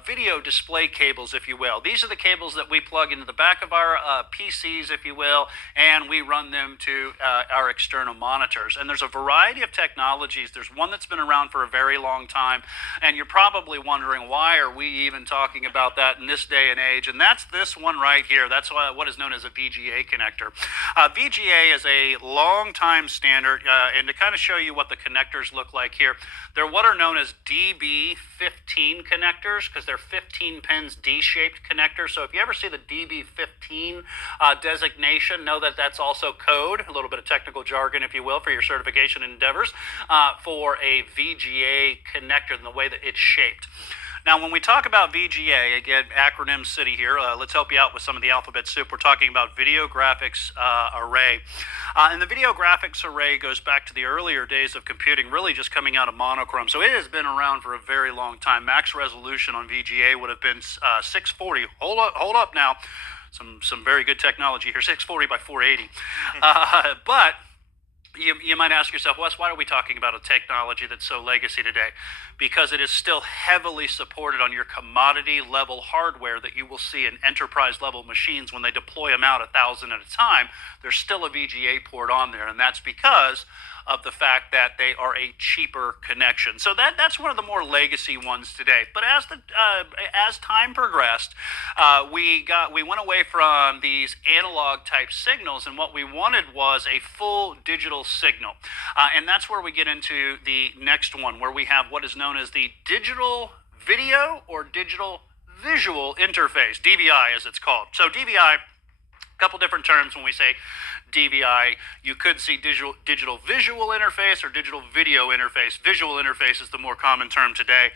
video display cables, if you will. These are the cables that we plug into the back of our PCs, if you will, and we run them to our external monitors. And there's a variety of technologies. There's one that's been around for a very long time, and you're probably wondering, why are we even talking about that in this day and age? And that's this one right here. That's what is known as a VGA connector. VGA is a long-time standard, and to kind of show you what the connectors look like here, they're what are known as DB15 connectors, because they're 15 pins D-shaped connectors. So if you ever see the DB15 designation, know that that's also code, a little bit of technical jargon, if you will, for your certification endeavors, for a VGA connector and the way that it's shaped. Now, when we talk about VGA, again, acronym city here, let's help you out with some of the alphabet soup. We're talking about Video Graphics Array. And the Video Graphics Array goes back to the earlier days of computing, really just coming out of monochrome. So it has been around for a very long time. Max resolution on VGA would have been 640. Hold up now. Some very good technology here, 640 by 480. But you might ask yourself, Wes, why are we talking about a technology that's so legacy today? Because it is still heavily supported on your commodity level hardware that you will see in enterprise level machines when they deploy them out 1,000 at a time. There's still a VGA port on there, and that's because of the fact that they are a cheaper connection. So that's one of the more legacy ones today. But as time progressed, we went away from these analog type signals, and what we wanted was a full digital signal. And that's where we get into the next one, where we have what is known as the digital video or digital visual interface, DVI as it's called. So DVI, Couple different terms when we say DVI. You could see digital visual interface or digital video interface. Visual interface is the more common term today.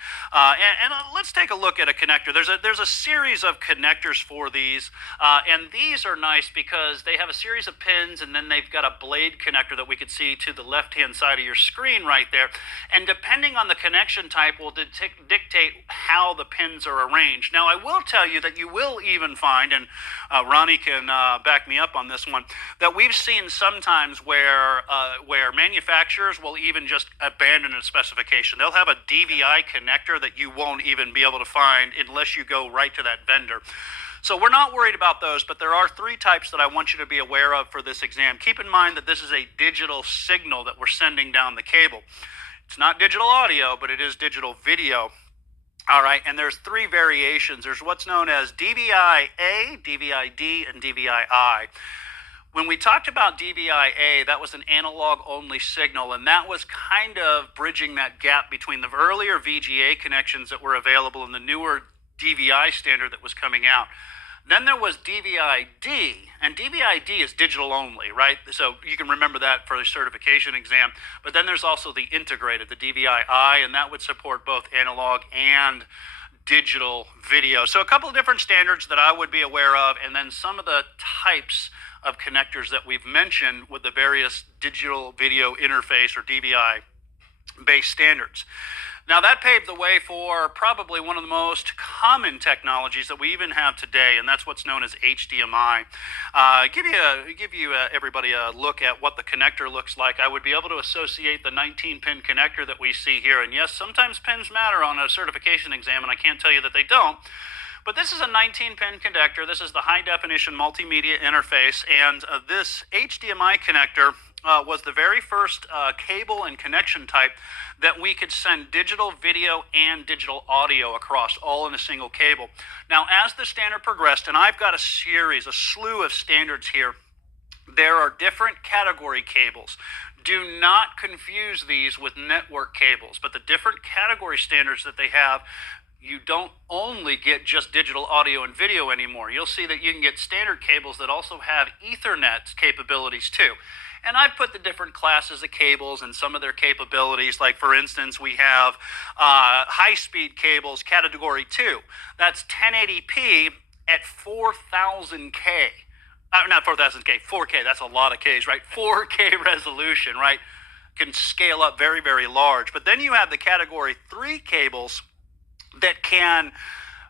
Let's take a look at a connector. There's a series of connectors for these, and these are nice because they have a series of pins, and then they've got a blade connector that we could see to the left-hand side of your screen right there. And depending on the connection type will dictate how the pins are arranged. Now, I will tell you that you will even find, and Ronnie can back me up on this one, that we've seen sometimes where manufacturers will even just abandon a specification. They'll have a DVI connector that you won't even be able to find unless you go right to that vendor. So we're not worried about those, but there are three types that I want you to be aware of for this exam. Keep in mind that this is a digital signal that we're sending down the cable. It's not digital audio, but it is digital video. All right, and there's three variations. There's what's known as DVI-A, DVI-D, and DVI-I. When we talked about DVI-A, that was an analog-only signal, and that was kind of bridging that gap between the earlier VGA connections that were available and the newer DVI standard that was coming out. Then there was DVI-D, and DVI-D is digital only, right? So you can remember that for the certification exam. But then there's also the integrated, the DVI-I, and that would support both analog and digital video. So a couple of different standards that I would be aware of, and then some of the types of connectors that we've mentioned with the various digital video interface or DVI-based standards. Now, that paved the way for probably one of the most common technologies that we even have today, and that's what's known as HDMI. Give you everybody a look at what the connector looks like. I would be able to associate the 19-pin connector that we see here, and yes, sometimes pins matter on a certification exam, and I can't tell you that they don't. But this is a 19-pin connector. This is the high-definition multimedia interface, and this HDMI connector was the very first cable and connection type that we could send digital video and digital audio across, all in a single cable. Now, as the standard progressed, and I've got a slew of standards here, there are different category cables. Do not confuse these with network cables, but the different category standards that they have, you don't only get just digital audio and video anymore. You'll see that you can get standard cables that also have Ethernet capabilities too. And I've put the different classes of cables and some of their capabilities. Like, for instance, we have high-speed cables, category 2. That's 1080p at 4000K. Not 4000K, 4K. That's a lot of Ks, right? 4K resolution, right? Can scale up very, very large. But then you have the category 3 cables that can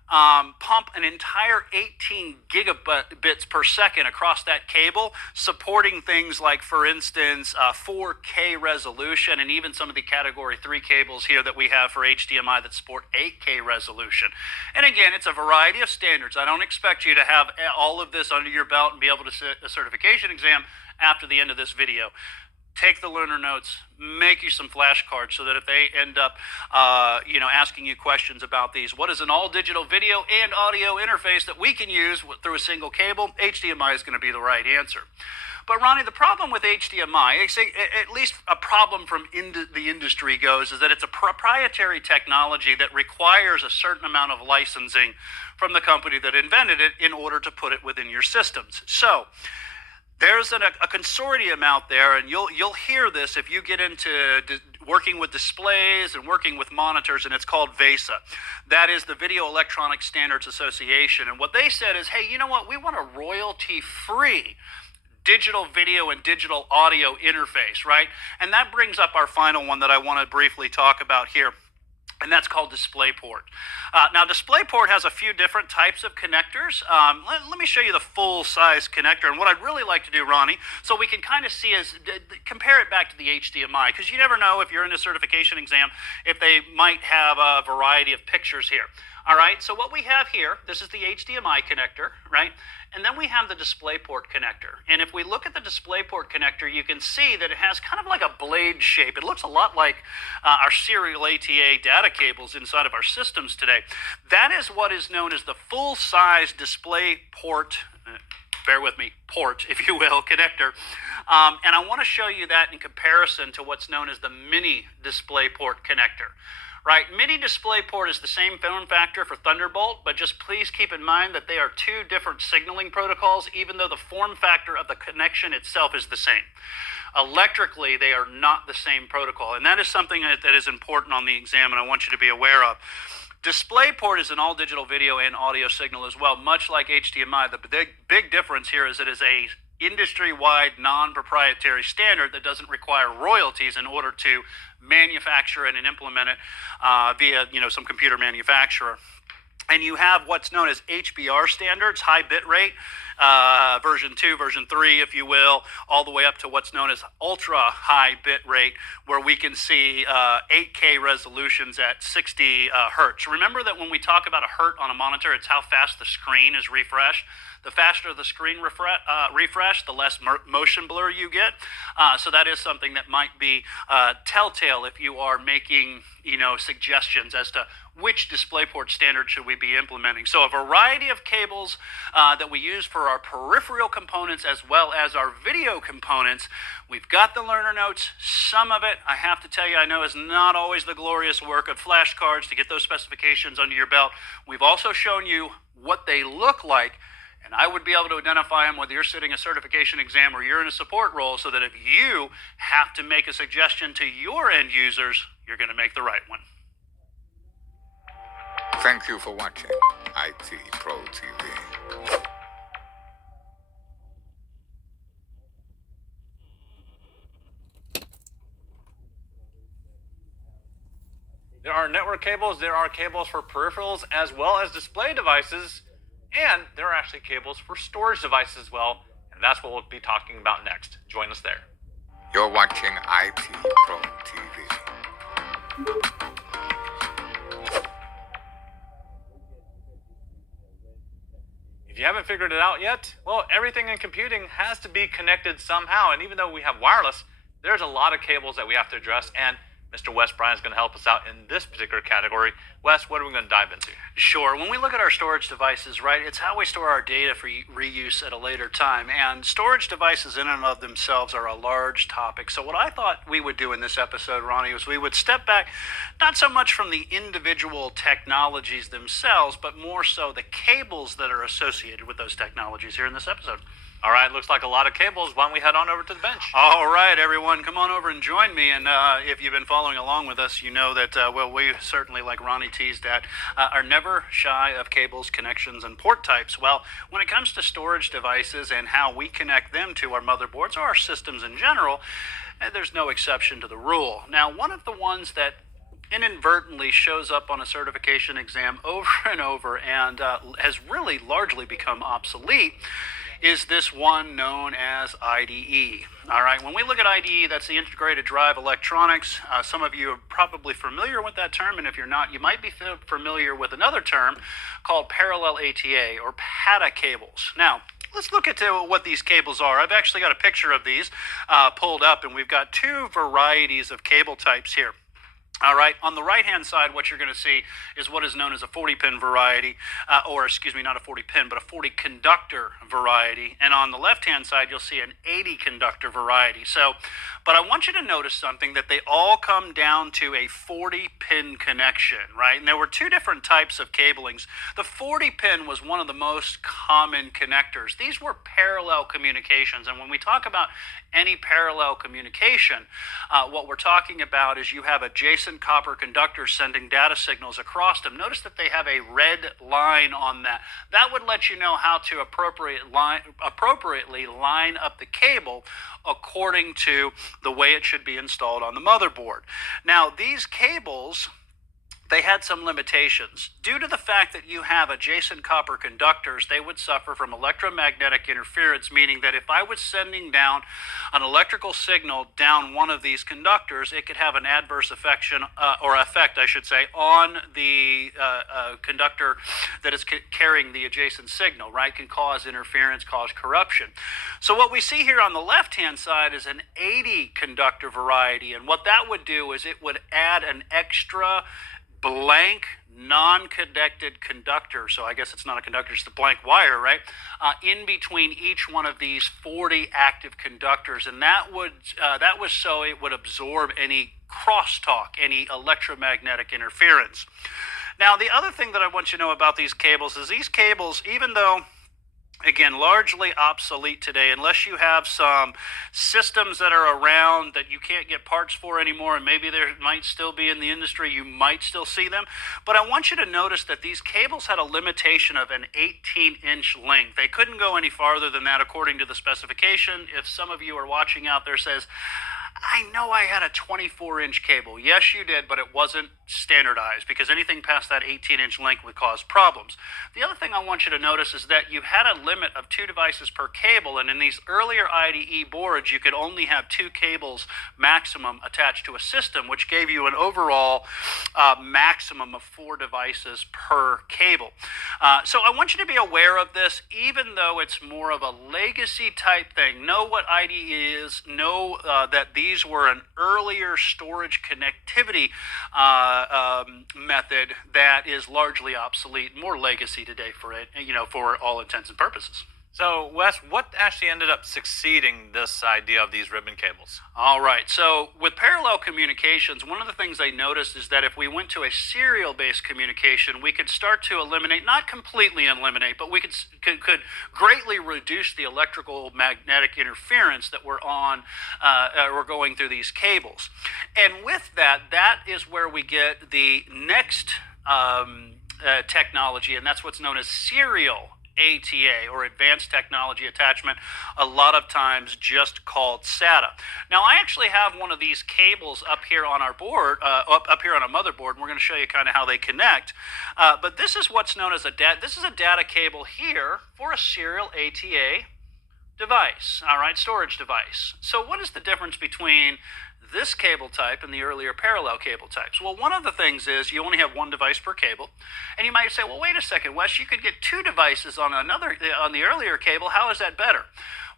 pump an entire 18 gigabits per second across that cable, supporting things like, for instance, 4K resolution, and even some of the category 3 cables here that we have for HDMI that support 8K resolution. And again, it's a variety of standards. I don't expect you to have all of this under your belt and be able to sit a certification exam after the end of this video. Take the learner notes, make you some flashcards so that if they end up asking you questions about these, what is an all-digital video and audio interface that we can use through a single cable, HDMI is going to be the right answer. But Ronnie, the problem with HDMI, at least a problem from the industry goes, is that it's a proprietary technology that requires a certain amount of licensing from the company that invented it in order to put it within your systems. So there's a consortium out there, and you'll hear this if you get into working with displays and working with monitors, and it's called VESA. That is the Video Electronic Standards Association. And what they said is, hey, you know what? We want a royalty-free digital video and digital audio interface, right? And that brings up our final one that I want to briefly talk about here, and that's called DisplayPort. Now, DisplayPort has a few different types of connectors. Let me show you the full-size connector. And what I'd really like to do, Ronnie, so we can kind of see is compare it back to the HDMI, because you never know if you're in a certification exam if they might have a variety of pictures here. All right, so what we have here, this is the HDMI connector, right? And then we have the DisplayPort connector. And if we look at the DisplayPort connector, you can see that it has kind of like a blade shape. It looks a lot like our serial ATA data cables inside of our systems today. That is what is known as the full-size DisplayPort, bear with me, port, if you will, connector. And I want to show you that in comparison to what's known as the mini DisplayPort connector. right? Mini DisplayPort is the same form factor for Thunderbolt, but just please keep in mind that they are two different signaling protocols, even though the form factor of the connection itself is the same. Electrically, they are not the same protocol, and that is something that is important on the exam, and I want you to be aware of. DisplayPort is an all-digital video and audio signal as well, much like HDMI. The big difference here is it is a industry-wide non-proprietary standard that doesn't require royalties in order to manufacture it and implement it via some computer manufacturer. And you have what's known as HBR standards, high bit rate, version 2, version 3, if you will, all the way up to what's known as ultra high bit rate, where we can see 8K resolutions at 60 hertz. Remember that when we talk about a hertz on a monitor, it's how fast the screen is refreshed. The faster the screen refresh, the less motion blur you get. So that is something that might be telltale if you are making suggestions as to which DisplayPort standard should we be implementing. So a variety of cables that we use for our peripheral components as well as our video components. We've got the learner notes. Some of it, I have to tell you, I know is not always the glorious work of flashcards to get those specifications under your belt. We've also shown you what they look like, and I would be able to identify them whether you're sitting a certification exam or you're in a support role, so that if you have to make a suggestion to your end users, you're going to make the right one. Thank you for watching IT Pro TV. There are network cables, there are cables for peripherals as well as display devices, and there are actually cables for storage devices as well, and that's what we'll be talking about next. Join us there. You're watching IT Pro TV. If you haven't figured it out yet, well, everything in computing has to be connected somehow, and even though we have wireless, there's a lot of cables that we have to address, and Mr. Wes Bryan is going to help us out in this particular category. Wes, what are we going to dive into? Sure. When we look at our storage devices, right, it's how we store our data for reuse at a later time. And storage devices in and of themselves are a large topic. So what I thought we would do in this episode, Ronnie, was we would step back, not so much from the individual technologies themselves, but more so the cables that are associated with those technologies here in this episode. All right, looks like a lot of cables. Why don't we head on over to the bench? All right, everyone, come on over and join me. And if you've been following along with us, you know that, we certainly, like Ronnie teased at, are never shy of cables, connections, and port types. Well, when it comes to storage devices and how we connect them to our motherboards or our systems in general, there's no exception to the rule. Now, one of the ones that inadvertently shows up on a certification exam over and over and has really largely become obsolete is this one known as IDE. All right, when we look at IDE, that's the Integrated Drive Electronics. Some of you are probably familiar with that term, and if you're not, you might be familiar with another term called parallel ATA or PATA cables. Now, let's look at what these cables are. I've actually got a picture of these pulled up, and we've got two varieties of cable types here. All right, on the right-hand side, what you're going to see is what is known as a 40-pin variety, or excuse me, not a 40-pin, but a 40-conductor variety. And on the left-hand side, you'll see an 80-conductor variety. So, but I want you to notice something, that they all come down to a 40-pin connection, right? And there were two different types of cablings. The 40-pin was one of the most common connectors. These were parallel communications, and when we talk about any parallel communication, what we're talking about is you have adjacent copper conductors sending data signals across them. Notice that they have a red line on that. That would let you know how to appropriately line up the cable according to the way it should be installed on the motherboard. Now, these cables, they had some limitations. Due to the fact that you have adjacent copper conductors, they would suffer from electromagnetic interference, meaning that if I was sending down an electrical signal down one of these conductors, it could have an adverse effect, I should say, on the conductor that is carrying the adjacent signal, right? Can cause interference, cause corruption. So what we see here on the left-hand side is an 80 conductor variety, and what that would do is it would add an extra blank non-connected conductor, so I guess it's not a conductor, it's a blank wire, right, in between each one of these 40 active conductors, and that was so it would absorb any crosstalk, any electromagnetic interference. Now, the other thing that I want you to know about these cables is these cables, even though again, largely obsolete today, unless you have some systems that are around that you can't get parts for anymore, and maybe there might still be in the industry, you might still see them. But I want you to notice that these cables had a limitation of an 18-inch length. They couldn't go any farther than that according to the specification. If some of you are watching out there says, I know I had a 24-inch cable. Yes, you did, but it wasn't standardized because anything past that 18-inch length would cause problems. The other thing I want you to notice is that you had a limit of 2 devices per cable, and in these earlier IDE boards, you could only have 2 cables maximum attached to a system, which gave you an overall maximum of 4 devices per cable. So I want you to be aware of this, even though it's more of a legacy type thing. Know what IDE is, know that these were an earlier storage connectivity method that is largely obsolete, more legacy today for it, for all intents and purposes. So, Wes, what actually ended up succeeding this idea of these ribbon cables? All right. So, with parallel communications, one of the things I noticed is that if we went to a serial-based communication, we could start to eliminate, not completely eliminate, but we could greatly reduce the electrical magnetic interference that we're going through these cables. And with that, that is where we get the next technology, and that's what's known as serial ATA, or Advanced Technology Attachment, a lot of times just called SATA. Now, I actually have one of these cables up here on our board, up here on a motherboard, and we're going to show you kind of how they connect. But this is what's known as this is a data cable here for a serial ATA device, all right, storage device. So what is the difference between this cable type and the earlier parallel cable types? Well, one of the things is you only have 1 device per cable, and you might say, well, wait a second, Wes, you could get 2 devices on the earlier cable. How is that better?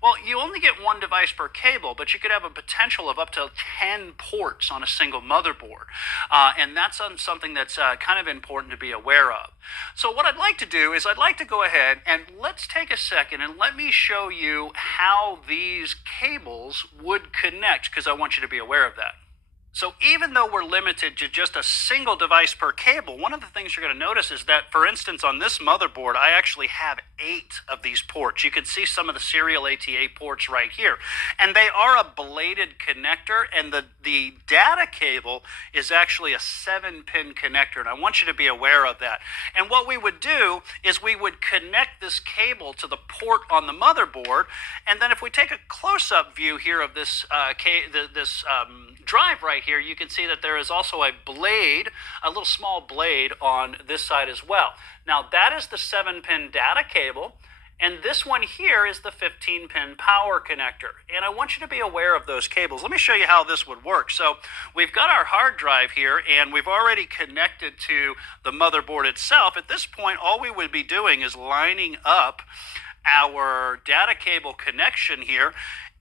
Well, you only get 1 device per cable, but you could have a potential of up to 10 ports on a single motherboard, and that's something that's kind of important to be aware of. So what I'd like to do is I'd like to go ahead and let's take a second and let me show you how these cables would connect, because I want you to be aware of that. So even though we're limited to just a single device per cable, one of the things you're going to notice is that, for instance, on this motherboard, I actually have 8 of these ports. You can see some of the serial ATA ports right here. And they are a bladed connector, and the data cable is actually a 7-pin connector, and I want you to be aware of that. And what we would do is we would connect this cable to the port on the motherboard, and then if we take a close-up view here of this drive right here, you can see that there is also a blade, a little small blade on this side as well. Now that is the 7-pin data cable, and this one here is the 15-pin power connector. And I want you to be aware of those cables. Let me show you how this would work. So we've got our hard drive here, and we've already connected to the motherboard itself. At this point, all we would be doing is lining up our data cable connection here.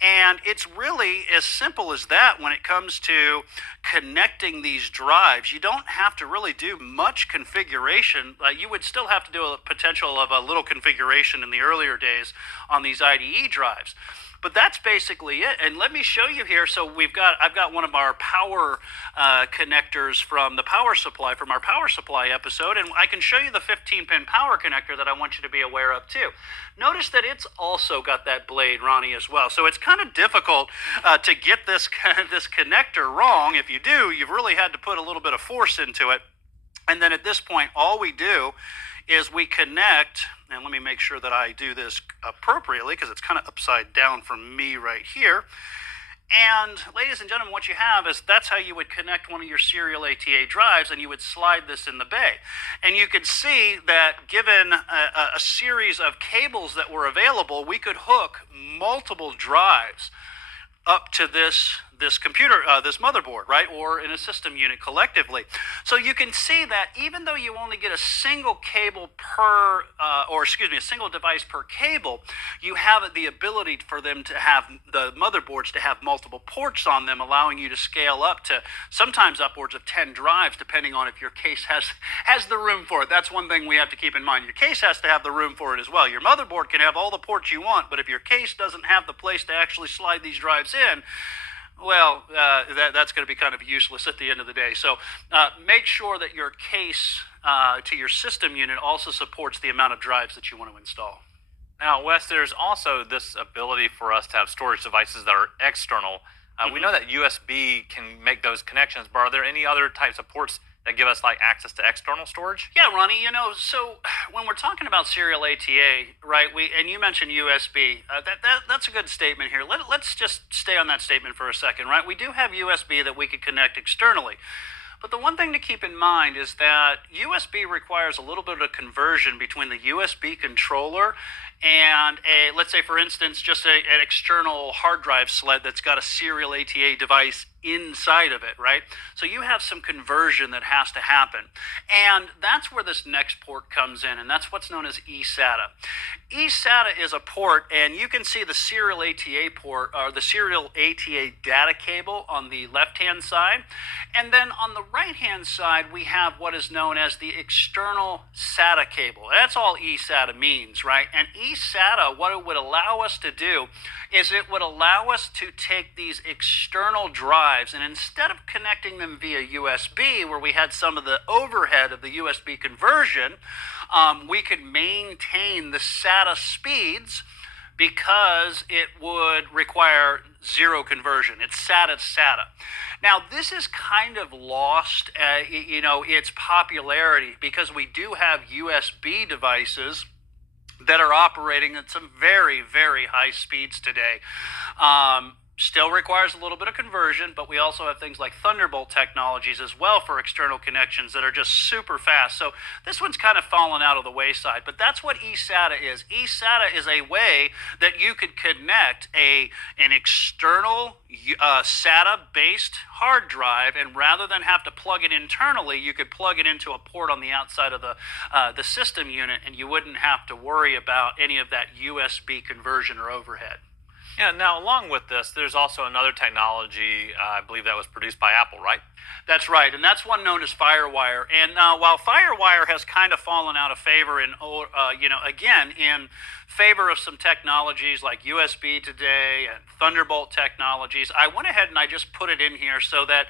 And it's really as simple as that when it comes to connecting these drives. You don't have to really do much configuration. You would still have to do a potential of a little configuration in the earlier days on these IDE drives. But that's basically it. And let me show you here. So I've got one of our power connectors from the power supply, from our power supply episode, and I can show you the 15-pin power connector that I want you to be aware of too. Notice that it's also got that blade, Ronnie, as well. So it's kind of difficult to get this connector wrong. If you do, you've really had to put a little bit of force into it. And then at this point, all we do is we connect, and let me make sure that I do this appropriately because it's kind of upside down from me right here. And ladies and gentlemen, what you have is that's how you would connect one of your serial ATA drives, and you would slide this in the bay. And you could see that given a series of cables that were available, we could hook multiple drives up to this this computer, this motherboard, right, or in a system unit collectively. So you can see that even though you only get a single cable per, a single device per cable, you have the ability for them to have the motherboards to have multiple ports on them, allowing you to scale up to sometimes upwards of 10 drives, depending on if your case has the room for it. That's one thing we have to keep in mind. Your case has to have the room for it as well. Your motherboard can have all the ports you want, but if your case doesn't have the place to actually slide these drives in, well, that's going to be kind of useless at the end of the day. So make sure that your case to your system unit also supports the amount of drives that you want to install. Now, Wes, there's also this ability for us to have storage devices that are external. We know that USB can make those connections, but are there any other types of ports that give us like access to external storage? Yeah, Ronnie, so when we're talking about serial ATA, right, and you mentioned USB, that's a good statement here. Let's just stay on that statement for a second, right? We do have USB that we could connect externally. But the one thing to keep in mind is that USB requires a little bit of conversion between the USB controller and let's say, for instance, just an external hard drive sled that's got a serial ATA device inside of it, right? So you have some conversion that has to happen. And that's where this next port comes in, and that's what's known as E-SATA. E-SATA is a port, and you can see the serial ATA port, or the serial ATA data cable on the left-hand side. And then on the right-hand side, we have what is known as the external SATA cable. That's all E-SATA means, right? And E-SATA, what it would allow us to do is it would allow us to take these external drives, and instead of connecting them via USB, where we had some of the overhead of the USB conversion, we could maintain the SATA speeds because it would require zero conversion. It's SATA to SATA. Now, this is kind of lost, its popularity, because we do have USB devices that are operating at some very, very high speeds today. Still requires a little bit of conversion, but we also have things like Thunderbolt technologies as well for external connections that are just super fast. So this one's kind of fallen out of the wayside, but that's what eSATA is. eSATA is a way that you could connect an external SATA-based hard drive, and rather than have to plug it internally, you could plug it into a port on the outside of the system unit, and you wouldn't have to worry about any of that USB conversion or overhead. Yeah, now along with this, there's also another technology, I believe that was produced by Apple, right? That's right, and that's one known as FireWire. And while FireWire has kind of fallen out of favor in favor of some technologies like USB today and Thunderbolt technologies, I went ahead and I just put it in here so that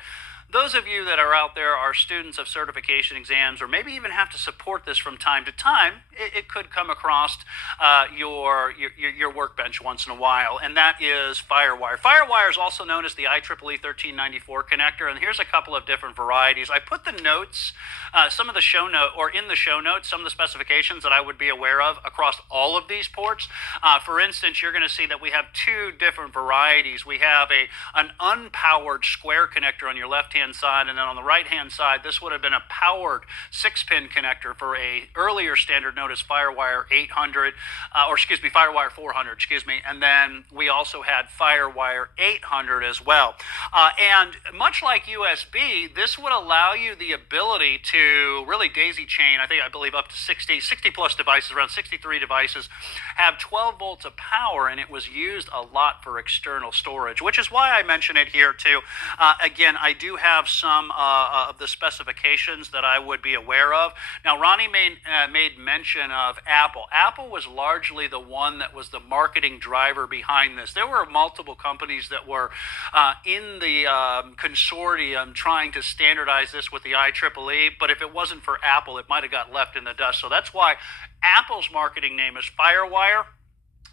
those of you that are out there are students of certification exams, or maybe even have to support this from time to time, it could come across your workbench once in a while, and that is FireWire. FireWire is also known as the IEEE 1394 connector, and here's a couple of different varieties. I put the notes, some of the show note, or in the show notes, some of the specifications that I would be aware of across all of these ports. For instance, you're going to see that we have two different varieties. We have an unpowered square connector on your left-hand side, and then on the right-hand side, this would have been a powered 6-pin connector for a earlier standard known as FireWire 800, FireWire 400, and then we also had FireWire 800 as well. And much like USB, this would allow you the ability to really daisy chain, I believe up to 60 plus devices, around 63 devices, have 12 volts of power, and it was used a lot for external storage, which is why I mention it here too. Again, I do have some of the specifications that I would be aware of. Now, Ronnie made mention of Apple. Apple was largely the one that was the marketing driver behind this. There were multiple companies that were in the consortium trying to standardize this with the IEEE, but if it wasn't for Apple, it might have got left in the dust. So that's why Apple's marketing name is FireWire.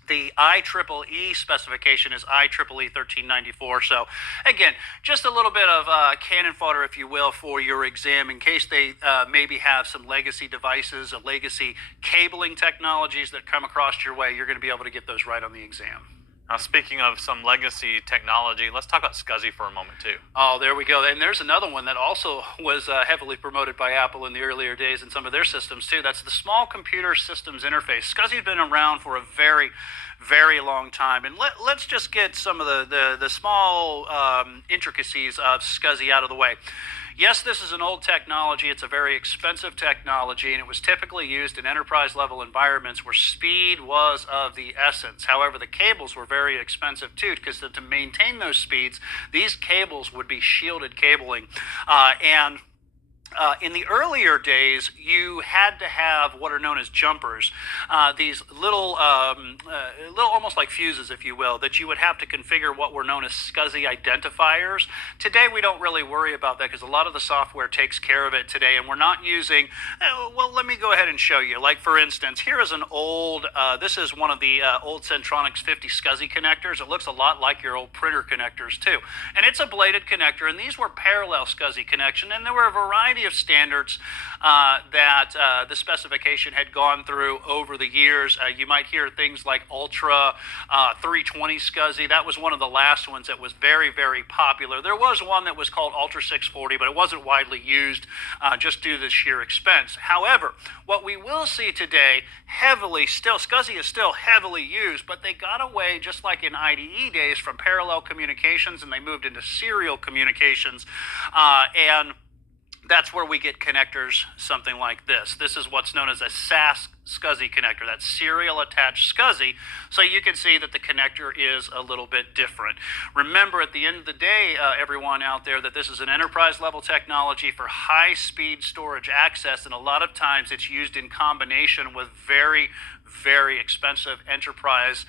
The IEEE specification is IEEE 1394. So, again, just a little bit of cannon fodder, if you will, for your exam in case they maybe have some legacy devices or legacy cabling technologies that come across your way. You're going to be able to get those right on the exam. Now, speaking of some legacy technology, let's talk about SCSI for a moment, too. Oh, there we go. And there's another one that also was heavily promoted by Apple in the earlier days in some of their systems, too. That's the Small Computer Systems Interface. SCSI has been around for a very, very long time. And let's just get some of the small intricacies of SCSI out of the way. Yes, this is an old technology. It's a very expensive technology, and it was typically used in enterprise-level environments where speed was of the essence. However, the cables were very expensive too, because to maintain those speeds, these cables would be shielded cabling. In the earlier days, you had to have what are known as jumpers, these little almost like fuses, if you will, that you would have to configure what were known as SCSI identifiers. Today, we don't really worry about that because a lot of the software takes care of it today, and we're not using, well, let me go ahead and show you. Like, for instance, here is an old, this is one of the old Centronics 50 SCSI connectors. It looks a lot like your old printer connectors, too. And it's a bladed connector, and these were parallel SCSI connection, and there were a variety of standards that the specification had gone through over the years. You might hear things like Ultra 320 SCSI. That was one of the last ones that was very, very popular. There was one that was called Ultra 640, but it wasn't widely used just due to the sheer expense. However, what we will see today, SCSI is still heavily used, but they got away, just like in IDE days, from parallel communications, and they moved into serial communications. And that's where we get connectors, something like this. This is what's known as a SAS SCSI connector, that's serial attached SCSI, so you can see that the connector is a little bit different. Remember, at the end of the day, everyone out there, that this is an enterprise level technology for high speed storage access, and a lot of times it's used in combination with very expensive enterprise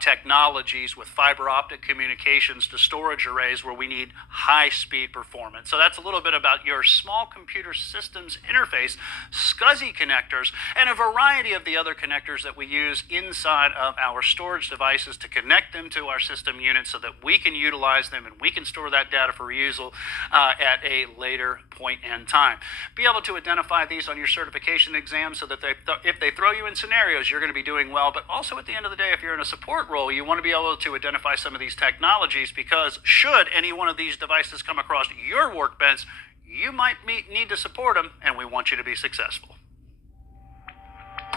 technologies with fiber optic communications to storage arrays where we need high speed performance. So that's a little bit about your small computer systems interface, SCSI connectors, and a variety of the other connectors that we use inside of our storage devices to connect them to our system units so that we can utilize them and we can store that data for reusal at a later point in time. Be able to identify these on your certification exam so that if they throw you in scenarios, you're going to be doing well. But also, at the end of the day, if you're in a support role, you want to be able to identify some of these technologies, because should any one of these devices come across your workbench, you might need to support them, and we want you to be successful.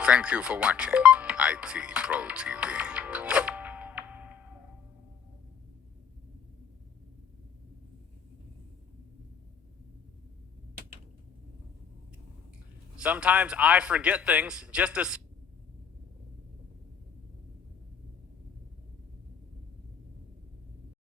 Thank you for watching IT Pro TV. Sometimes I forget things just as